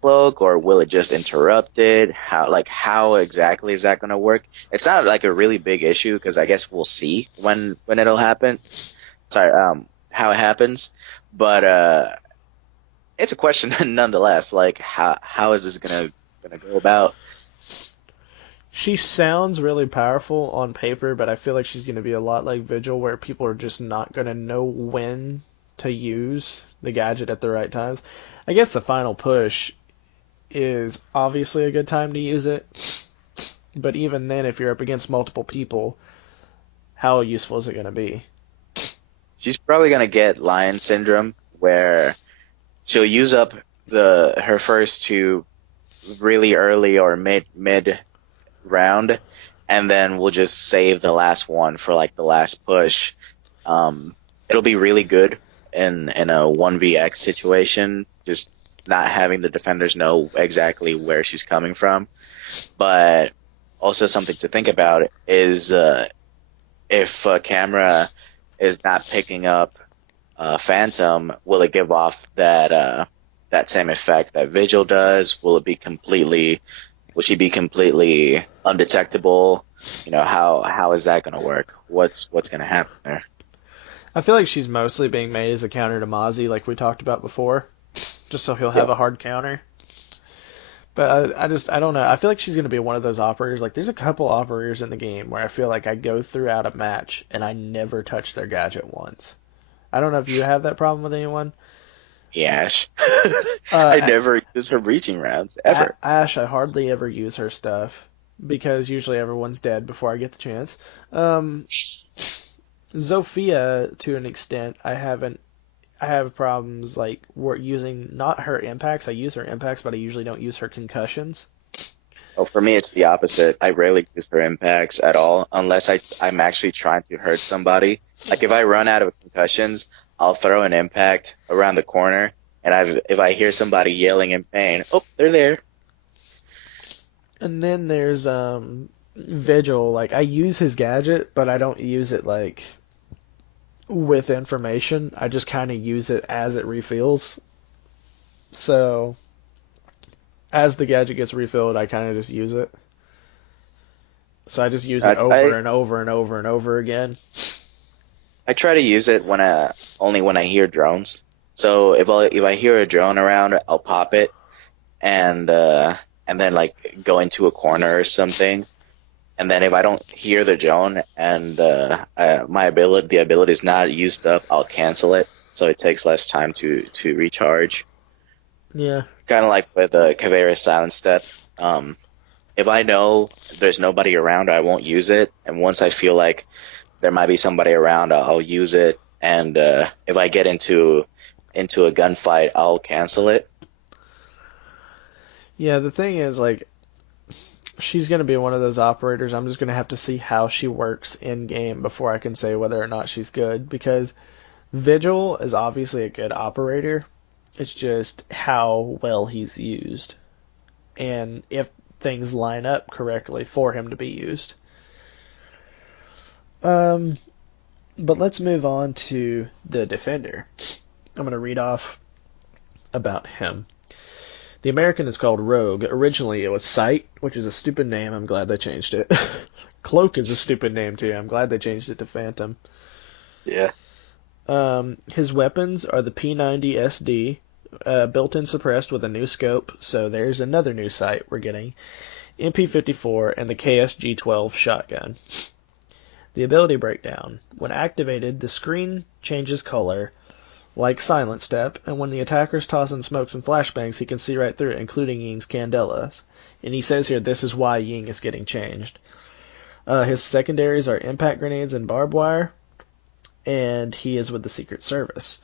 cloak, or will it just interrupt it? How exactly is that gonna work? It's not like a really big issue because I guess we'll see when it'll happen. Sorry, how it happens. But it's a question nonetheless. Like how is this gonna go about? she sounds really powerful on paper, but I feel like she's going to be a lot like Vigil, where people are just not going to know when to use the gadget at the right times. I guess the final push is obviously a good time to use it, but even then, if you're up against multiple people, how useful is it going to be? She's probably gonna get lion syndrome, where she'll use up the her first 2 really early or mid round, and then we'll just save the last one for like the last push. It'll be really good in a 1vx situation, just not having the defenders know exactly where she's coming from. But also something to think about is if a camera is not picking up Phantom, will it give off that same effect that Vigil does? Will she be completely undetectable? How is that going to work? What's going to happen there? I feel like she's mostly being made as a counter to Mozzie, like we talked about before, just so he'll Yeah, have a hard counter. But I don't know. I feel like she's going to be one of those operators. Like, there's a couple operators in the game where I feel like I go throughout a match and I never touch their gadget once. I don't know if you have that problem with anyone. Yash. I Uh, never use her breaching rounds ever. Ash, I hardly ever use her stuff because usually everyone's dead before I get the chance. Um, Zofia, to an extent, I have problems like using not her impacts. I use her impacts, but I usually don't use her concussions. Oh, for me, it's the opposite. I rarely use her impacts at all unless I'm actually trying to hurt somebody. Like if I run out of concussions, I'll throw an impact around the corner, and if I hear somebody yelling in pain, oh, they're there. And then there's Vigil. Like I use his gadget, but I don't use it like with information. I just kind of use it as it refills. So as the gadget gets refilled, I kind of just use it. So I just use it I, over I and over and over and over again. I try to use it only when I hear drones. So if I hear a drone around, I'll pop it and then like go into a corner or something. And then if I don't hear the drone and the ability is not used up, I'll cancel it. So it takes less time to recharge. Yeah. Kind of like with the Caveira silent step. If I know there's nobody around, I won't use it. And once I feel like there might be somebody around, I'll use it. And if I get into a gunfight, I'll cancel it. Yeah, the thing is, like, she's going to be one of those operators. I'm just going to have to see how she works in game before I can say whether or not she's good. Because Vigil is obviously a good operator. It's just how well he's used. And if things line up correctly for him to be used. Um, but let's move on to the Defender. I'm going to read off about him. The American is called Rogue. Originally, it was Sight, which is a stupid name. I'm glad they changed it. Cloak is a stupid name, too. I'm glad they changed it to Phantom. Yeah. His weapons are the P90 SD, built-in suppressed with a new scope, so there's another new sight we're getting, MP54, and the KSG-12 shotgun. The ability breakdown. When activated, the screen changes color, like Silent Step, and when the attacker's tossing smokes and flashbangs, he can see right through it, including Ying's Candelas. And he says here this is why Ying is getting changed. His secondaries are impact grenades and barbed wire, and he is with the Secret Service.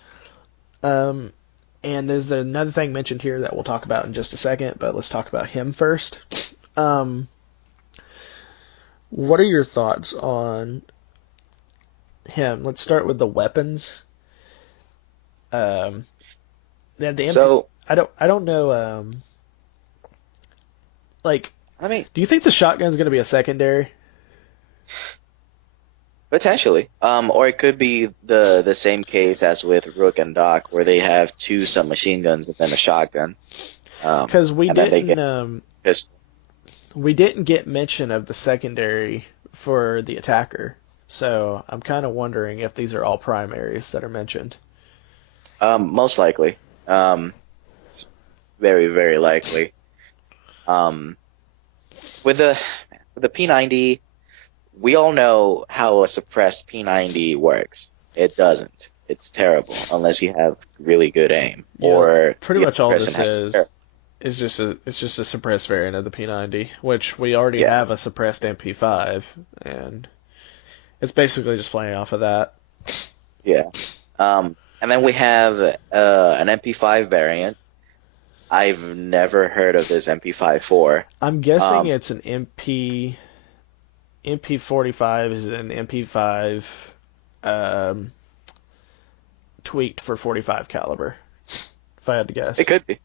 And there's another thing mentioned here that we'll talk about in just a second, but let's talk about him first. What are your thoughts on him? Let's start with the weapons. Um, the So, I don't know. Like, I mean, do you think the shotgun's going to be a secondary? potentially. Or it could be the same case as with Rook and Doc, where they have two submachine guns and then a shotgun. Because And then they get pistol. we didn't get mention of the secondary for the attacker. So I'm kind of wondering if these are all primaries that are mentioned. Most likely. It's very, very likely. Um, with the P90, we all know how a suppressed P90 works. It doesn't. It's terrible unless you have really good aim Yeah, or pretty the other much all person this has is it's just a suppressed variant of the P90, which we already yeah, have a suppressed MP5, and it's basically just playing off of that. yeah. And then we have an MP5 variant. I've never heard of this MP5-4. I'm guessing Um, it's an MP45 is an MP5 um, tweaked for 45 caliber. If I had to it guess, could be.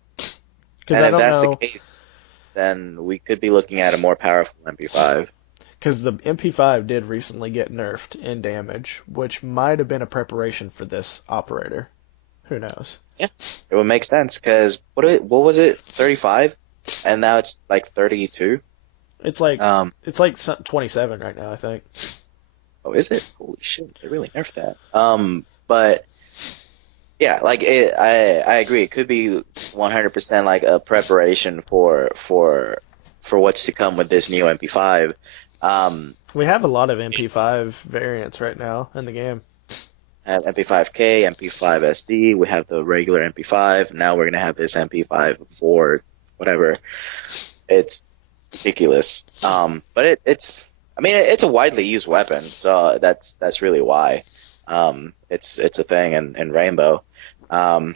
because And I if don't that's the know. case, then we could be looking at a more powerful MP5. Because the MP5 did recently get nerfed in damage, which might have been a preparation for this operator. Who knows? Yeah, it would make sense because what was it, 35, and now it's like 32. It's like Um, 27 right now, I think. oh, is it? Holy shit, they really nerfed that. But yeah, like I agree. It could be 100% like a preparation for what's to come with this new MP5. Um, We have a lot of MP5 variants right now in the game. have MP5K, MP5 SD. We have the regular MP5. Now we're gonna have this MP5 for whatever. It's ridiculous. But it's I mean it's a widely used weapon, so that's really why. It's a thing in Rainbow. Um,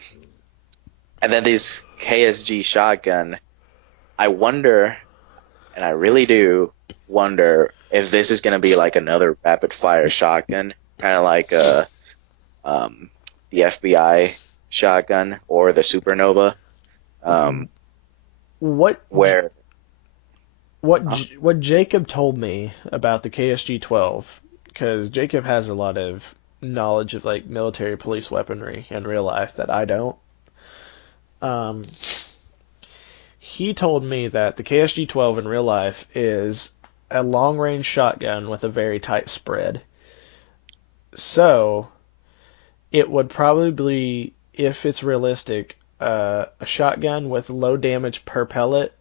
and then this KSG shotgun. I wonder, and I really do wonder if this is gonna be like another rapid fire shotgun, kind of like um, the FBI shotgun or the Supernova, What where what Jacob told me about the KSG 12, because Jacob has a lot of knowledge of like military police weaponry in real life that I don't. Um, he told me that the KSG 12 in real life is a long range shotgun with a very tight spread. So it would probably be, if it's realistic, a shotgun with low damage per pellet,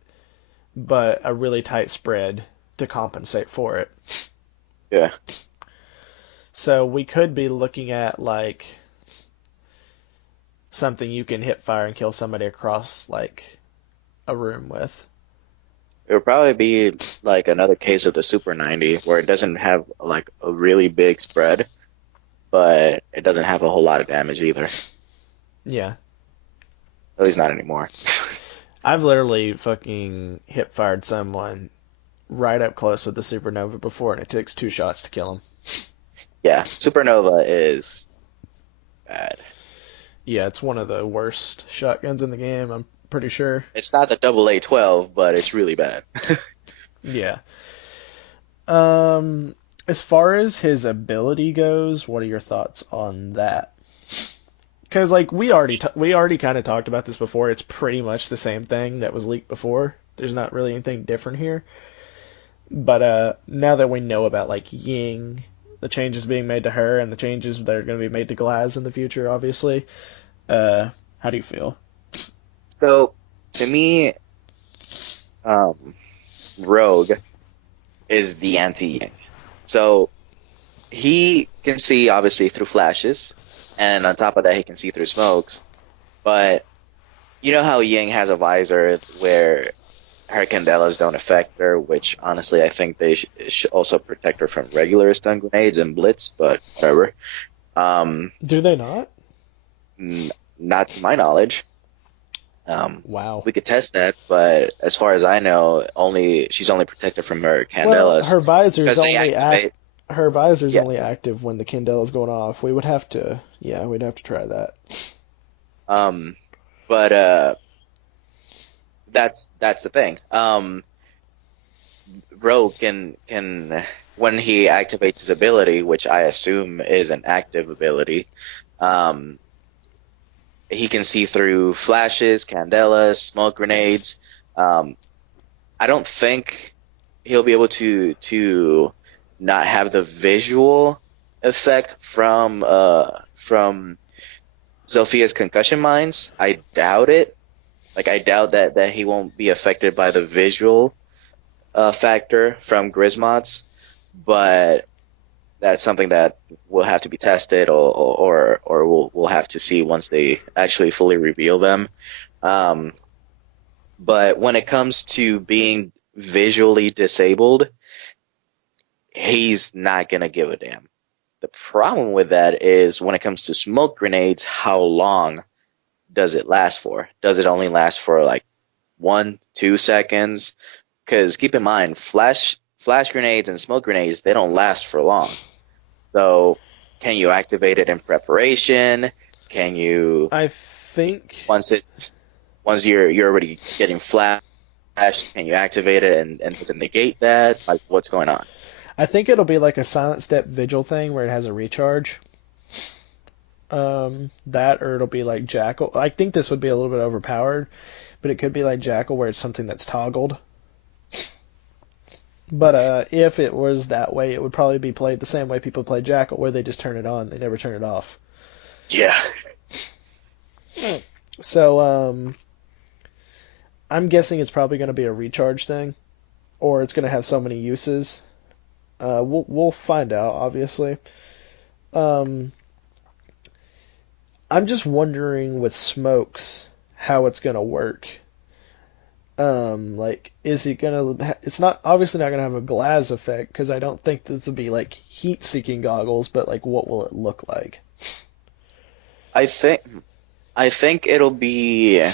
but a really tight spread to compensate for it. yeah, So we could be looking at like something you can hip fire and kill somebody across like a room with. it would probably be like another case of the Super 90 where it doesn't have like a really big spread, but it doesn't have a whole lot of damage either. Yeah. At least not anymore. I've literally fucking hip fired someone right up close with the supernova before, and it takes 2 shots to kill him. Yeah, Supernova is bad. Yeah, it's one of the worst shotguns in the game, I'm pretty sure. It's not the double A12, but it's really bad. Yeah. As far as his ability goes, what are your thoughts on that? Because like we already kind of talked about this before. It's pretty much the same thing that was leaked before. There's not really anything different here. But now that we know about like Ying, the changes being made to her, and the changes that are going to be made to Glaz in the future, obviously, how do you feel? So, to me, um, Rogue is the anti-Ying. So, he can see obviously through flashes, and on top of that, he can see through smokes. But you know how Ying has a visor where her candelas don't affect her, which honestly I think they should also protect her from regular stun grenades and blitz, but whatever. Um, Do they not? Not to my knowledge. Wow. We could test that, but as far as I know, she's only protected from her Well, candelas her visor's because they only activate. her visor's Yeah. only active when the candela's going off. We would have to, yeah, we'd have to try that. Um, but that's the thing. Rogue can when he activates his ability, which I assume is an active ability, um, he can see through flashes, candelas, smoke grenades. Um, I don't think he'll be able to not have the visual effect from Zophia's concussion mines. I doubt it. Like I doubt that he won't be affected by the visual factor from Grismods, but that's something that will have to be tested, or we'll have to see once they actually fully reveal them. Um, but when it comes to being visually disabled, he's not gonna give a damn. The problem with that is when it comes to smoke grenades, how long does it last for? Does it only last for like 1, 2 seconds? Because keep in mind, flash grenades and smoke grenades, they don't last for long. So can you activate it in preparation? Can you I think once you're already getting flashed flash? Can you activate it and does it negate that? Like, what's going on? I think it'll be like a Silent Step Vigil thing where it has a recharge. That or it'll be like Jackal. I think this would be a little bit overpowered, but it could be like Jackal where it's something that's toggled. But if it was that way, it would probably be played the same way people play Jackal, where they just turn it on, they never turn it off. Yeah. So I'm guessing it's probably going to be a recharge thing, or it's going to have so many uses. We'll find out, obviously. Um, I'm just wondering with smokes how it's going to work. Like, is he gonna? It's not obviously not gonna have a glass effect because I don't think this would be like heat-seeking goggles. But like, what will it look like? I think I think it'll be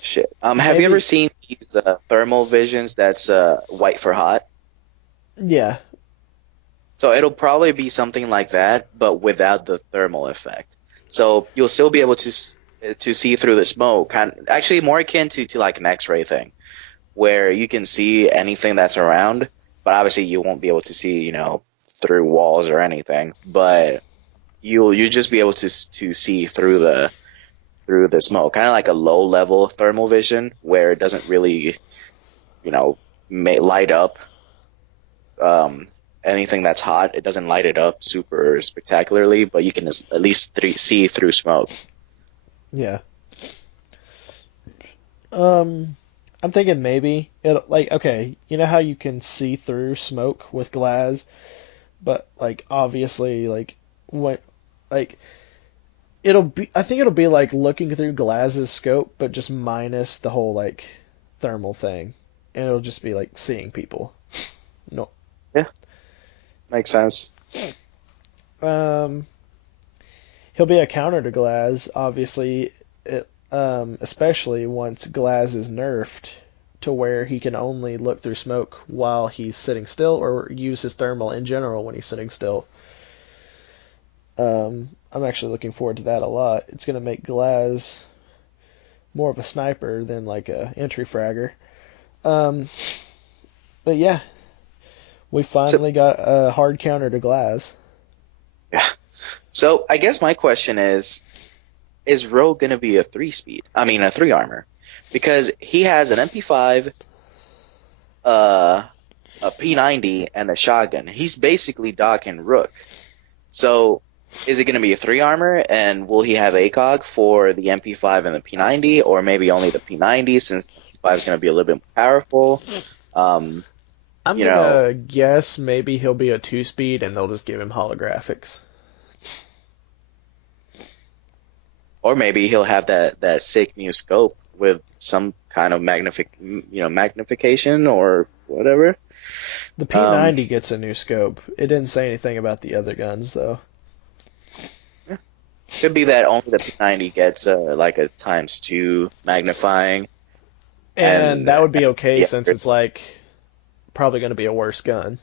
shit. Have you ever Maybe, seen these thermal visions that's white for hot? yeah, So it'll probably be something like that, but without the thermal effect. So you'll still be able to see through the smoke, actually more akin to like an X-ray thing, where you can see anything that's around, but obviously you won't be able to see, through walls or anything. But you just be able to see through the smoke, kind of like a low level thermal vision where it doesn't really, light up um, anything that's hot. It doesn't light it up super spectacularly, but you can at least see through smoke. yeah. Um, I'm thinking maybe it like okay, you know how you can see through smoke with glass, but like obviously like what like it'll be I think it'll be like looking through glass's scope, but just minus the whole like thermal thing, and it'll just be like seeing people. No, Yeah, makes sense. um, he'll be a counter to glass, obviously. Especially once glass is nerfed to where he can only look through smoke while he's sitting still, or use his thermal in general when he's sitting still. I'm actually looking forward to that a lot. It's gonna make glass more of a sniper than like a entry fragger. Um, but yeah, we So finally got a hard counter to glass. yeah. So I guess my question is Rogue gonna be a three speed? I mean a three armor. Because he has an MP5, uh a P90 and a shotgun. He's basically Doc and Rook. So is it gonna be a three armor and will he have ACOG for the MP5 and the P90 or maybe only the P90 since the MP5 is gonna be a little bit more powerful? Um, I'm you know, gonna guess maybe he'll be a two speed and they'll just give him holographics. or maybe he'll have that sick new scope with some kind of magnification or whatever. The Um, P90 gets a new scope. It didn't say anything about the other guns though. yeah, could be that only the P90 gets like a times two magnifying, And and that would be okay the since it's others, like probably going to be a worse gun.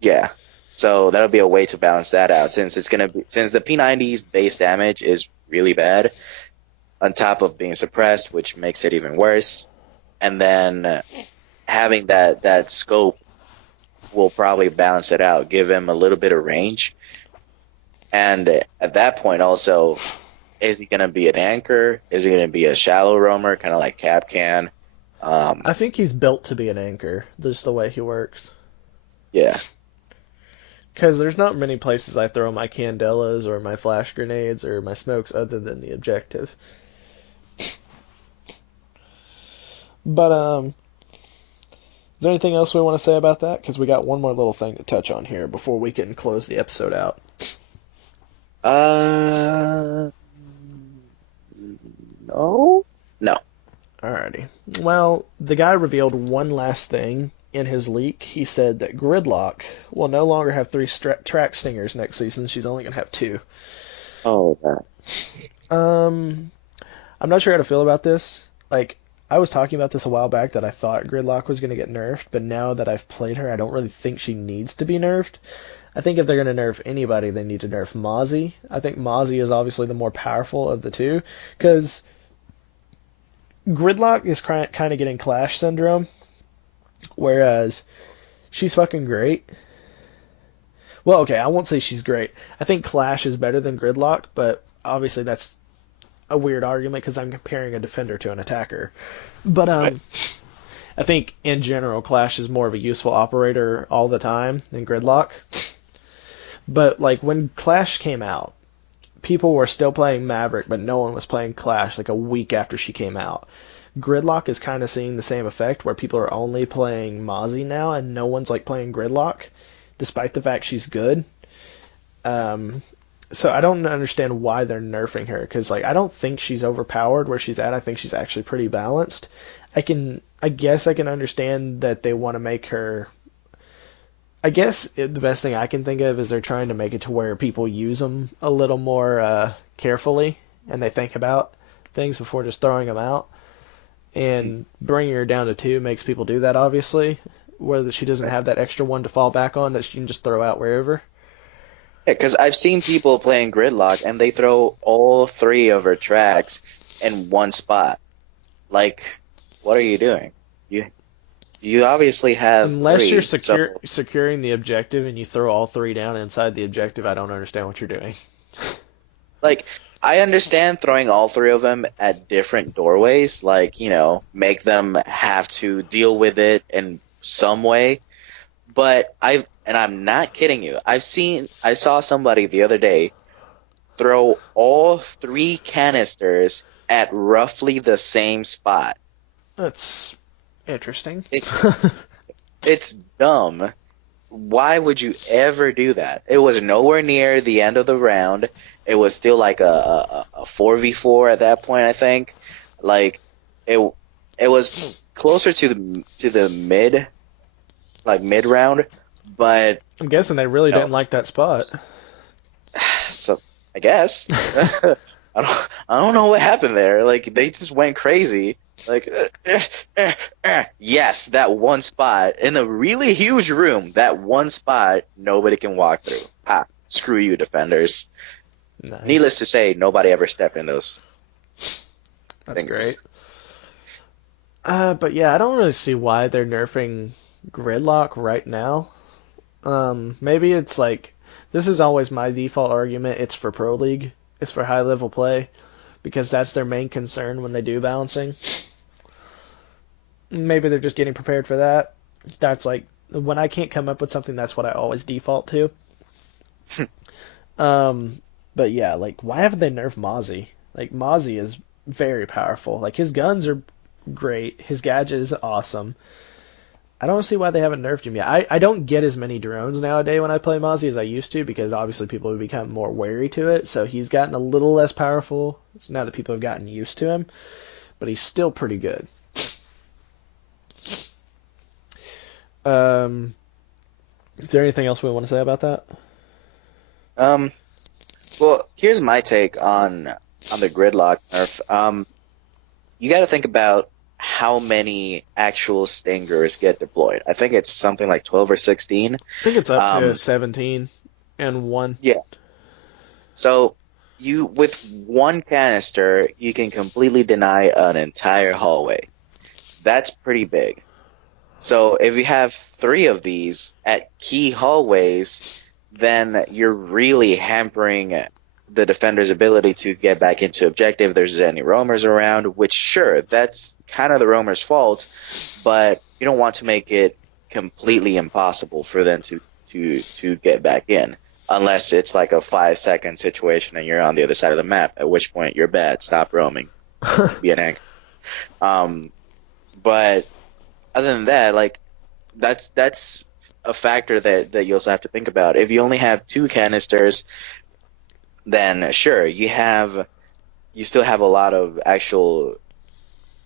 yeah. So that'll be a way to balance that out since since the P90's base damage is really bad on top of being suppressed, which makes it even worse. And then having that scope will probably balance it out, give him a little bit of range. And at that point, also, is he going to be an anchor? Is he going to be a shallow roamer, kind of like Cap can? I Um, think he's built to be an anchor, just the way he works. yeah, Because there's not many places I throw my candelas or my flash grenades or my smokes other than the objective. But is there anything else we want to say about that? Because we got one more little thing to touch on here before we can close the episode out. Uh, no, no. Alrighty. Well, the guy revealed one last thing in his leak. He said that Gridlock will no longer have three track stingers next season. She's only going to have two. Oh, that. Um, I'm not sure how to feel about this. Like, I was talking about this a while back that I thought Gridlock was going to get nerfed, but now that I've played her, I don't really think she needs to be nerfed. I think if they're going to nerf anybody, they need to nerf Mozzie. I think Mozzie is obviously the more powerful of the two, because Gridlock is kind of getting Clash syndrome, whereas she's fucking great. Well, okay, I won't say she's great. I think Clash is better than Gridlock, but obviously that's a weird argument because I'm comparing a defender to an attacker. But Right. I think in general, Clash is more of a useful operator all the time than Gridlock. But like when Clash came out, people were still playing Maverick, but no one was playing Clash like a week after she came out. Gridlock is kind of seeing the same effect where people are only playing Mozzie now and no one's like playing Gridlock, despite the fact she's good. Um, so I don't understand why they're nerfing her because like I don't think she's overpowered where she's at. I think she's actually pretty balanced. I guess I can understand that they want to make her. I guess the best thing I can think of is they're trying to make it to where people use them a little more carefully and they think about things before just throwing them out. And bringing her down to two makes people do that, obviously, where she doesn't have that extra one to fall back on that she can just throw out wherever. Yeah, because I've seen people playing Gridlock and they throw all three of her tracks in one spot. Like, what are you doing? You you obviously have Unless you're three, so securing the objective and you throw all three down inside the objective, I don't understand what you're doing. like I understand throwing all three of them at different doorways, like, make them have to deal with it in some way. But and I'm not kidding you. I saw somebody the other day throw all three canisters at roughly the same spot. That's interesting. It's it's dumb. Why would you ever do that? It was nowhere near the end of the round. It was still like a 4v4 at that point, I think. Like it it was closer to the mid round, but I'm guessing they really no. didn't like that spot. So I guess I don't know what happened there. Like they just went crazy. Like yes, that one spot in a really huge room. That one spot nobody can walk through. Ah, screw you, defenders. Nice. Needless to say, nobody ever stepped in those That's fingers. great. But yeah, I don't really see why they're nerfing Gridlock right now. Maybe it's like this is always my default argument. It's for Pro League. It's for high level play because that's their main concern when they do balancing. Maybe they're just getting prepared for that. That's like when I can't come up with something, that's what I always default to. Um, but yeah, like why haven't they nerfed Mozzie? Like Mozzie is very powerful. Like his guns are great. His gadget is awesome. I don't see why they haven't nerfed him yet. I don't get as many drones nowadays when I play Mozzie as I used to because obviously people have become more wary to it. So he's gotten a little less powerful now that people have gotten used to him. But he's still pretty good. Um, is there anything else we want to say about that? Um, well, here's my take on the gridlock nerf. You got to think about how many actual stingers get deployed. I think it's something like 12 or 16. I think it's up to Um, 17 and 1. yeah. So you with one canister, you can completely deny an entire hallway. That's pretty big. So if you have three of these at key hallways, then you're really hampering the defender's ability to get back into objective. There's any roamers around, which sure, that's kind of the roamer's fault, but you don't want to make it completely impossible for them to get back in. Unless it's like a 5 second situation and you're on the other side of the map, at which point you're bad. Stop roaming. Be an anchor. Um, but other than that, like that's a factor that you also have to think about. If you only have two canisters, then sure, you still have a lot of actual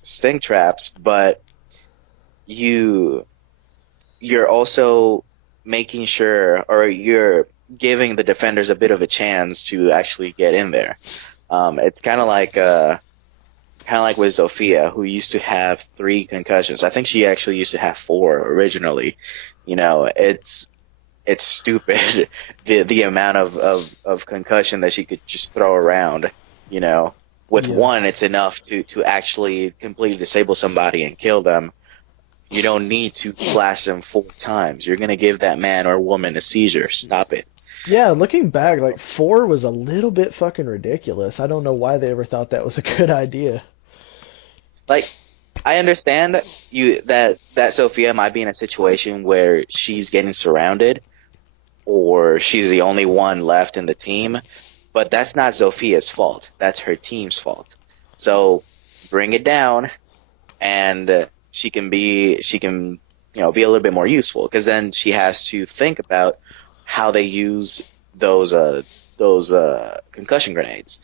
sting traps, but you you're also making sure, or you're giving the defenders a bit of a chance to actually get in there. It's kind of like with Zofia, who used to have three concussions. I think she actually used to have four originally. It's stupid the amount of concussion that she could just throw around, you know, With Yeah. one, it's enough to actually completely disable somebody and kill them. You don't need to flash them 4 times. You're gonna give that man or woman a seizure. Stop it. Yeah, looking back, like 4 was a little bit fucking ridiculous. I don't know why they ever thought that was a good idea. Like, I understand that Sophia might be in a situation where she's getting surrounded or she's the only one left in the team, but that's not Sophia's fault. That's her team's fault. So bring it down, and she can be a little bit more useful because then she has to think about how they use those uh those concussion grenades.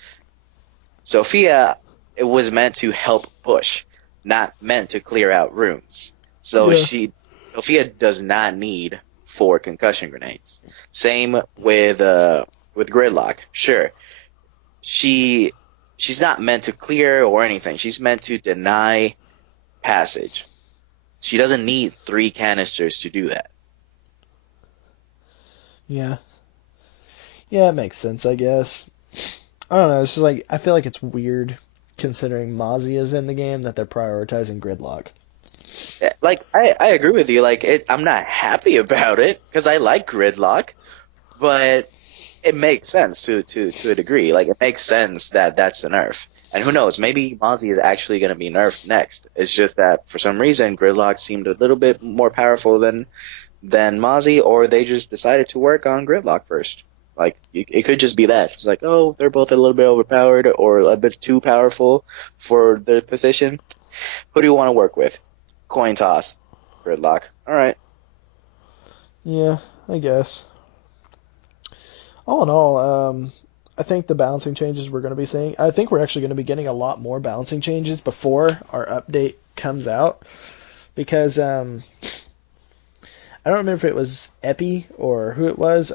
Sophia, it was meant to help push, not meant to clear out rooms. So Yeah. Sophia does not need 4 concussion grenades. Same with Gridlock. Sure, she she's not meant to clear or anything. She's meant to deny passage. She doesn't need 3 canisters to do that. Yeah. Yeah, it makes sense, I guess. I don't know. It's just like I feel like it's weird considering Mozzie is in the game that they're prioritizing Gridlock. Like I agree with you. Like I'm not happy about it because I like Gridlock, but it makes sense to a degree. Like it makes sense that that's the nerf. And who knows, maybe Mozzie is actually going to be nerfed next. It's just that for some reason Gridlock seemed a little bit more powerful than Mozzie, or they just decided to work on Gridlock first. Like it could just be that. It's like, oh, they're both a little bit overpowered or a bit too powerful for their position. Who do you want to work with? Coin toss. Gridlock. All right. Yeah, I guess. All in all, I think the balancing changes we're going to be seeing, I think we're actually going to be getting a lot more balancing changes before our update comes out because I don't remember if it was Epi or who it was.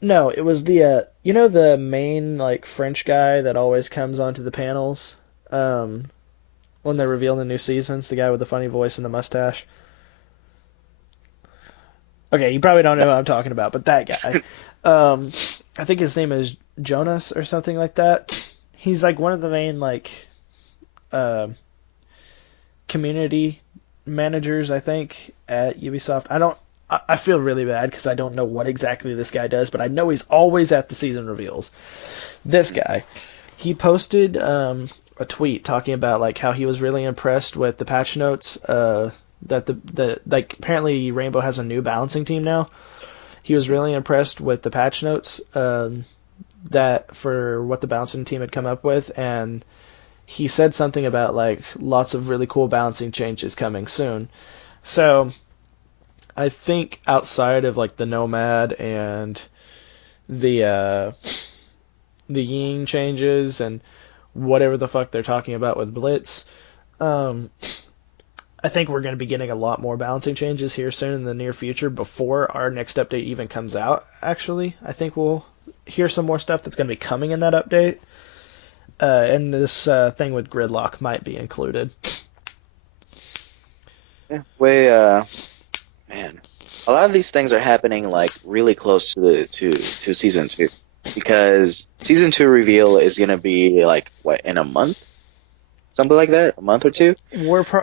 No, it was the the main like French guy that always comes onto the panels when they're revealing the new seasons, the guy with the funny voice and the mustache. Okay, you probably don't know No. who I'm talking about, but that guy. Um, I think his name is Jonas or something like that. He's like one of the main like uh, community managers, I think, at Ubisoft. I don't. I feel really bad because I don't know what exactly this guy does, but I know he's always at the season reveals. This guy, he posted a tweet talking about like how he was really impressed with the patch notes. That the like apparently Rainbow has a new balancing team now. He was really impressed with the patch notes that for what the balancing team had come up with, and he said something about like lots of really cool balancing changes coming soon. So I think outside of like the Nomad and the the Ying changes and whatever the fuck they're talking about with Blitz, um, I think we're going to be getting a lot more balancing changes here soon in the near future before our next update even comes out. Actually, I think we'll hear some more stuff that's going to be coming in that update. And this thing with Gridlock might be included. Yeah. Man, a lot of these things are happening like really close to to season 2 because season 2 reveal is gonna be like what in a month, something like that, a month or two.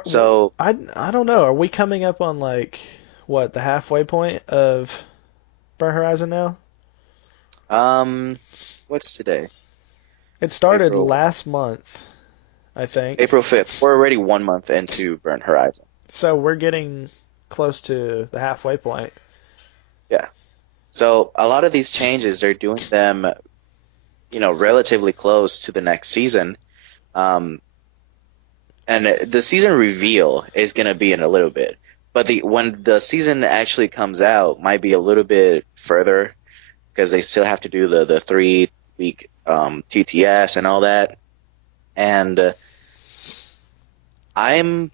So I don't know. Are we coming up on like what the halfway point of Burn Horizon now? um, what's today? It started April last month, I think. April 5th. We're already 1 month into Burn Horizon. So we're getting close to the halfway point. Yeah. So a lot of these changes, they're doing them, relatively close to the next season. Um, and the season reveal is going to be in a little bit, but the when the season actually comes out might be a little bit further because they still have to do the 3 week TTS and all that. And I'm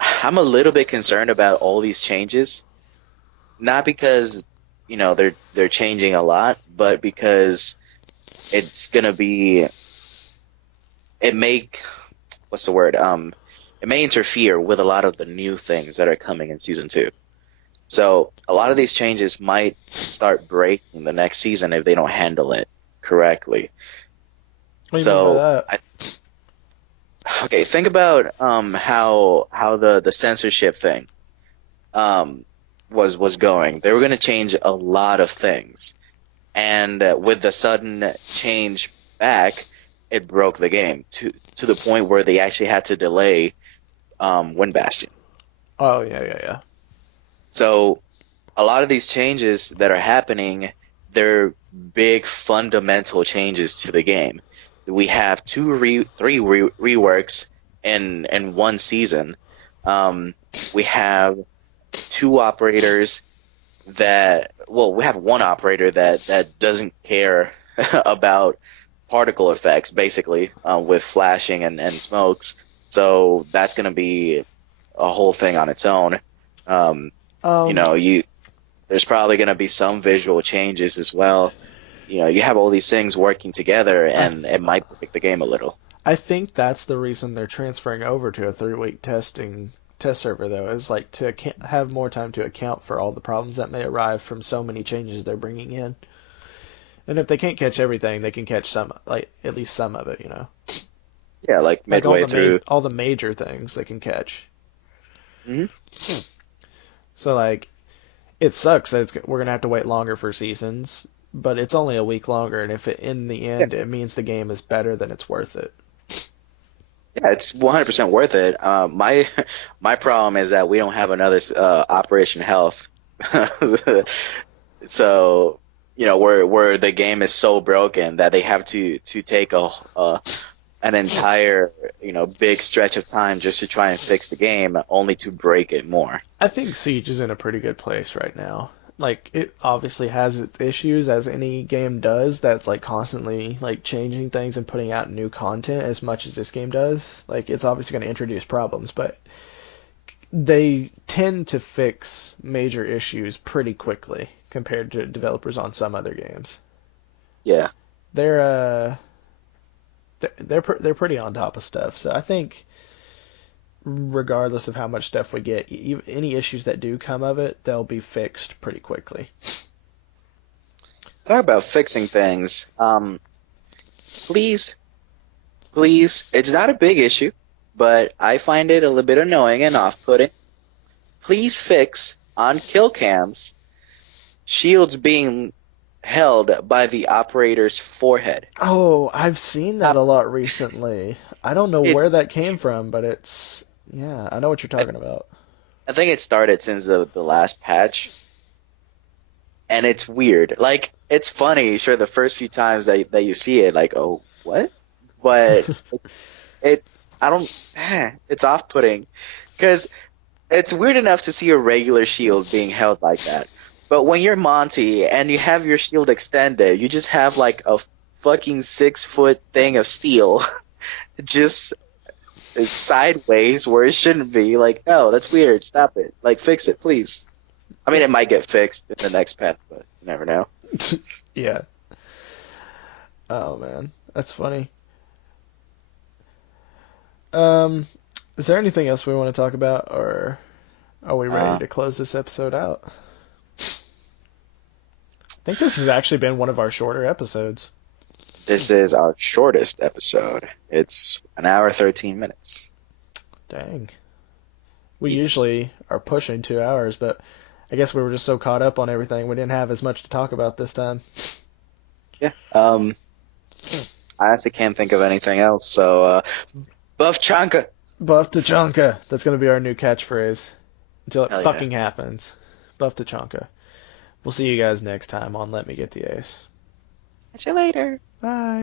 I'm a little bit concerned about all these changes, not because they're changing a lot, but because it's gonna be it make what's the word it may interfere with a lot of the new things that are coming in season 2. So a lot of these changes might start breaking the next season if they don't handle it correctly. What do you mean by So that? okay, think about how the censorship thing um was going. They were going to change a lot of things, and with the sudden change back, it broke the game to the point where they actually had to delay Wind Bastion. Oh yeah, yeah, yeah. So a lot of these changes that are happening, they're big fundamental changes to the game. We have three reworks in one season. We have two operators well, we have one operator that doesn't care about particle effects, basically, with flashing and smokes. So that's going to be a whole thing on its own. Um, you Um, know, you there's probably going to be some visual changes as well. You have all these things working together, I and it might break the game a little. I think that's the reason they're transferring over to a 3 week test server though, is like to have more time to account for all the problems that may arise from so many changes they're bringing in. And if they can't catch everything, they can catch some, like at least some of it, you know. Yeah, like Like midway through. all the major things they can catch. Mhm. So like it sucks that we're gonna have to wait longer for seasons, but it's only a week longer, and if it in the Yeah, end it means the game is better, then it's worth it. yeah, it's 100% worth it. My problem is that we don't have another Operation Health. So, where the game is so broken that they have to take an entire, big stretch of time just to try and fix the game, only to break it more. I think Siege is in a pretty good place right now. Like it obviously has its issues as any game does that's like constantly like changing things and putting out new content as much as this game does. Like it's obviously going to introduce problems, but they tend to fix major issues pretty quickly compared to developers on some other games. Yeah. They're they're pretty on top of stuff. So I think regardless of how much stuff we get, any issues that do come of it, they'll be fixed pretty quickly. Talk about fixing things. Please, please, it's not a big issue, but I find it a little bit annoying and off-putting. Please fix on kill cams shields being held by the operator's forehead. Oh, I've seen that a lot recently. I don't know where It's that came from, but it's yeah, I know what you're I, talking about. I think it started since the last patch, and it's weird. Like it's funny, sure, the first few times that you see it, like, oh, what? But it I don't it's off-putting because it's weird enough to see a regular shield being held like that. But when you're Monty and you have your shield extended, you just have like a fucking 6 foot thing of steel just sideways where it shouldn't be. Like, no, that's weird. Stop it. Like, fix it, please. I mean, it might get fixed in the next patch, but you never know. Yeah. Oh man, that's funny. Um, is there anything else we want to talk about, or are we ready Uh, to close this episode out? I think this has actually been one of our shorter episodes. this is our shortest episode. It's an hour 13 minutes. Dang. We Yeah. usually are pushing 2 hours, but I guess we were just so caught up on everything we didn't have as much to talk about this time. Yeah. I honestly can't think of anything else. So, Buff Chanka. Buff Tachanka. That's going to be our new catchphrase until it Hell yeah. fucking happens. Buff Tachanka. We'll see you guys next time on Let Me Get the Ace. Catch you later. Bye.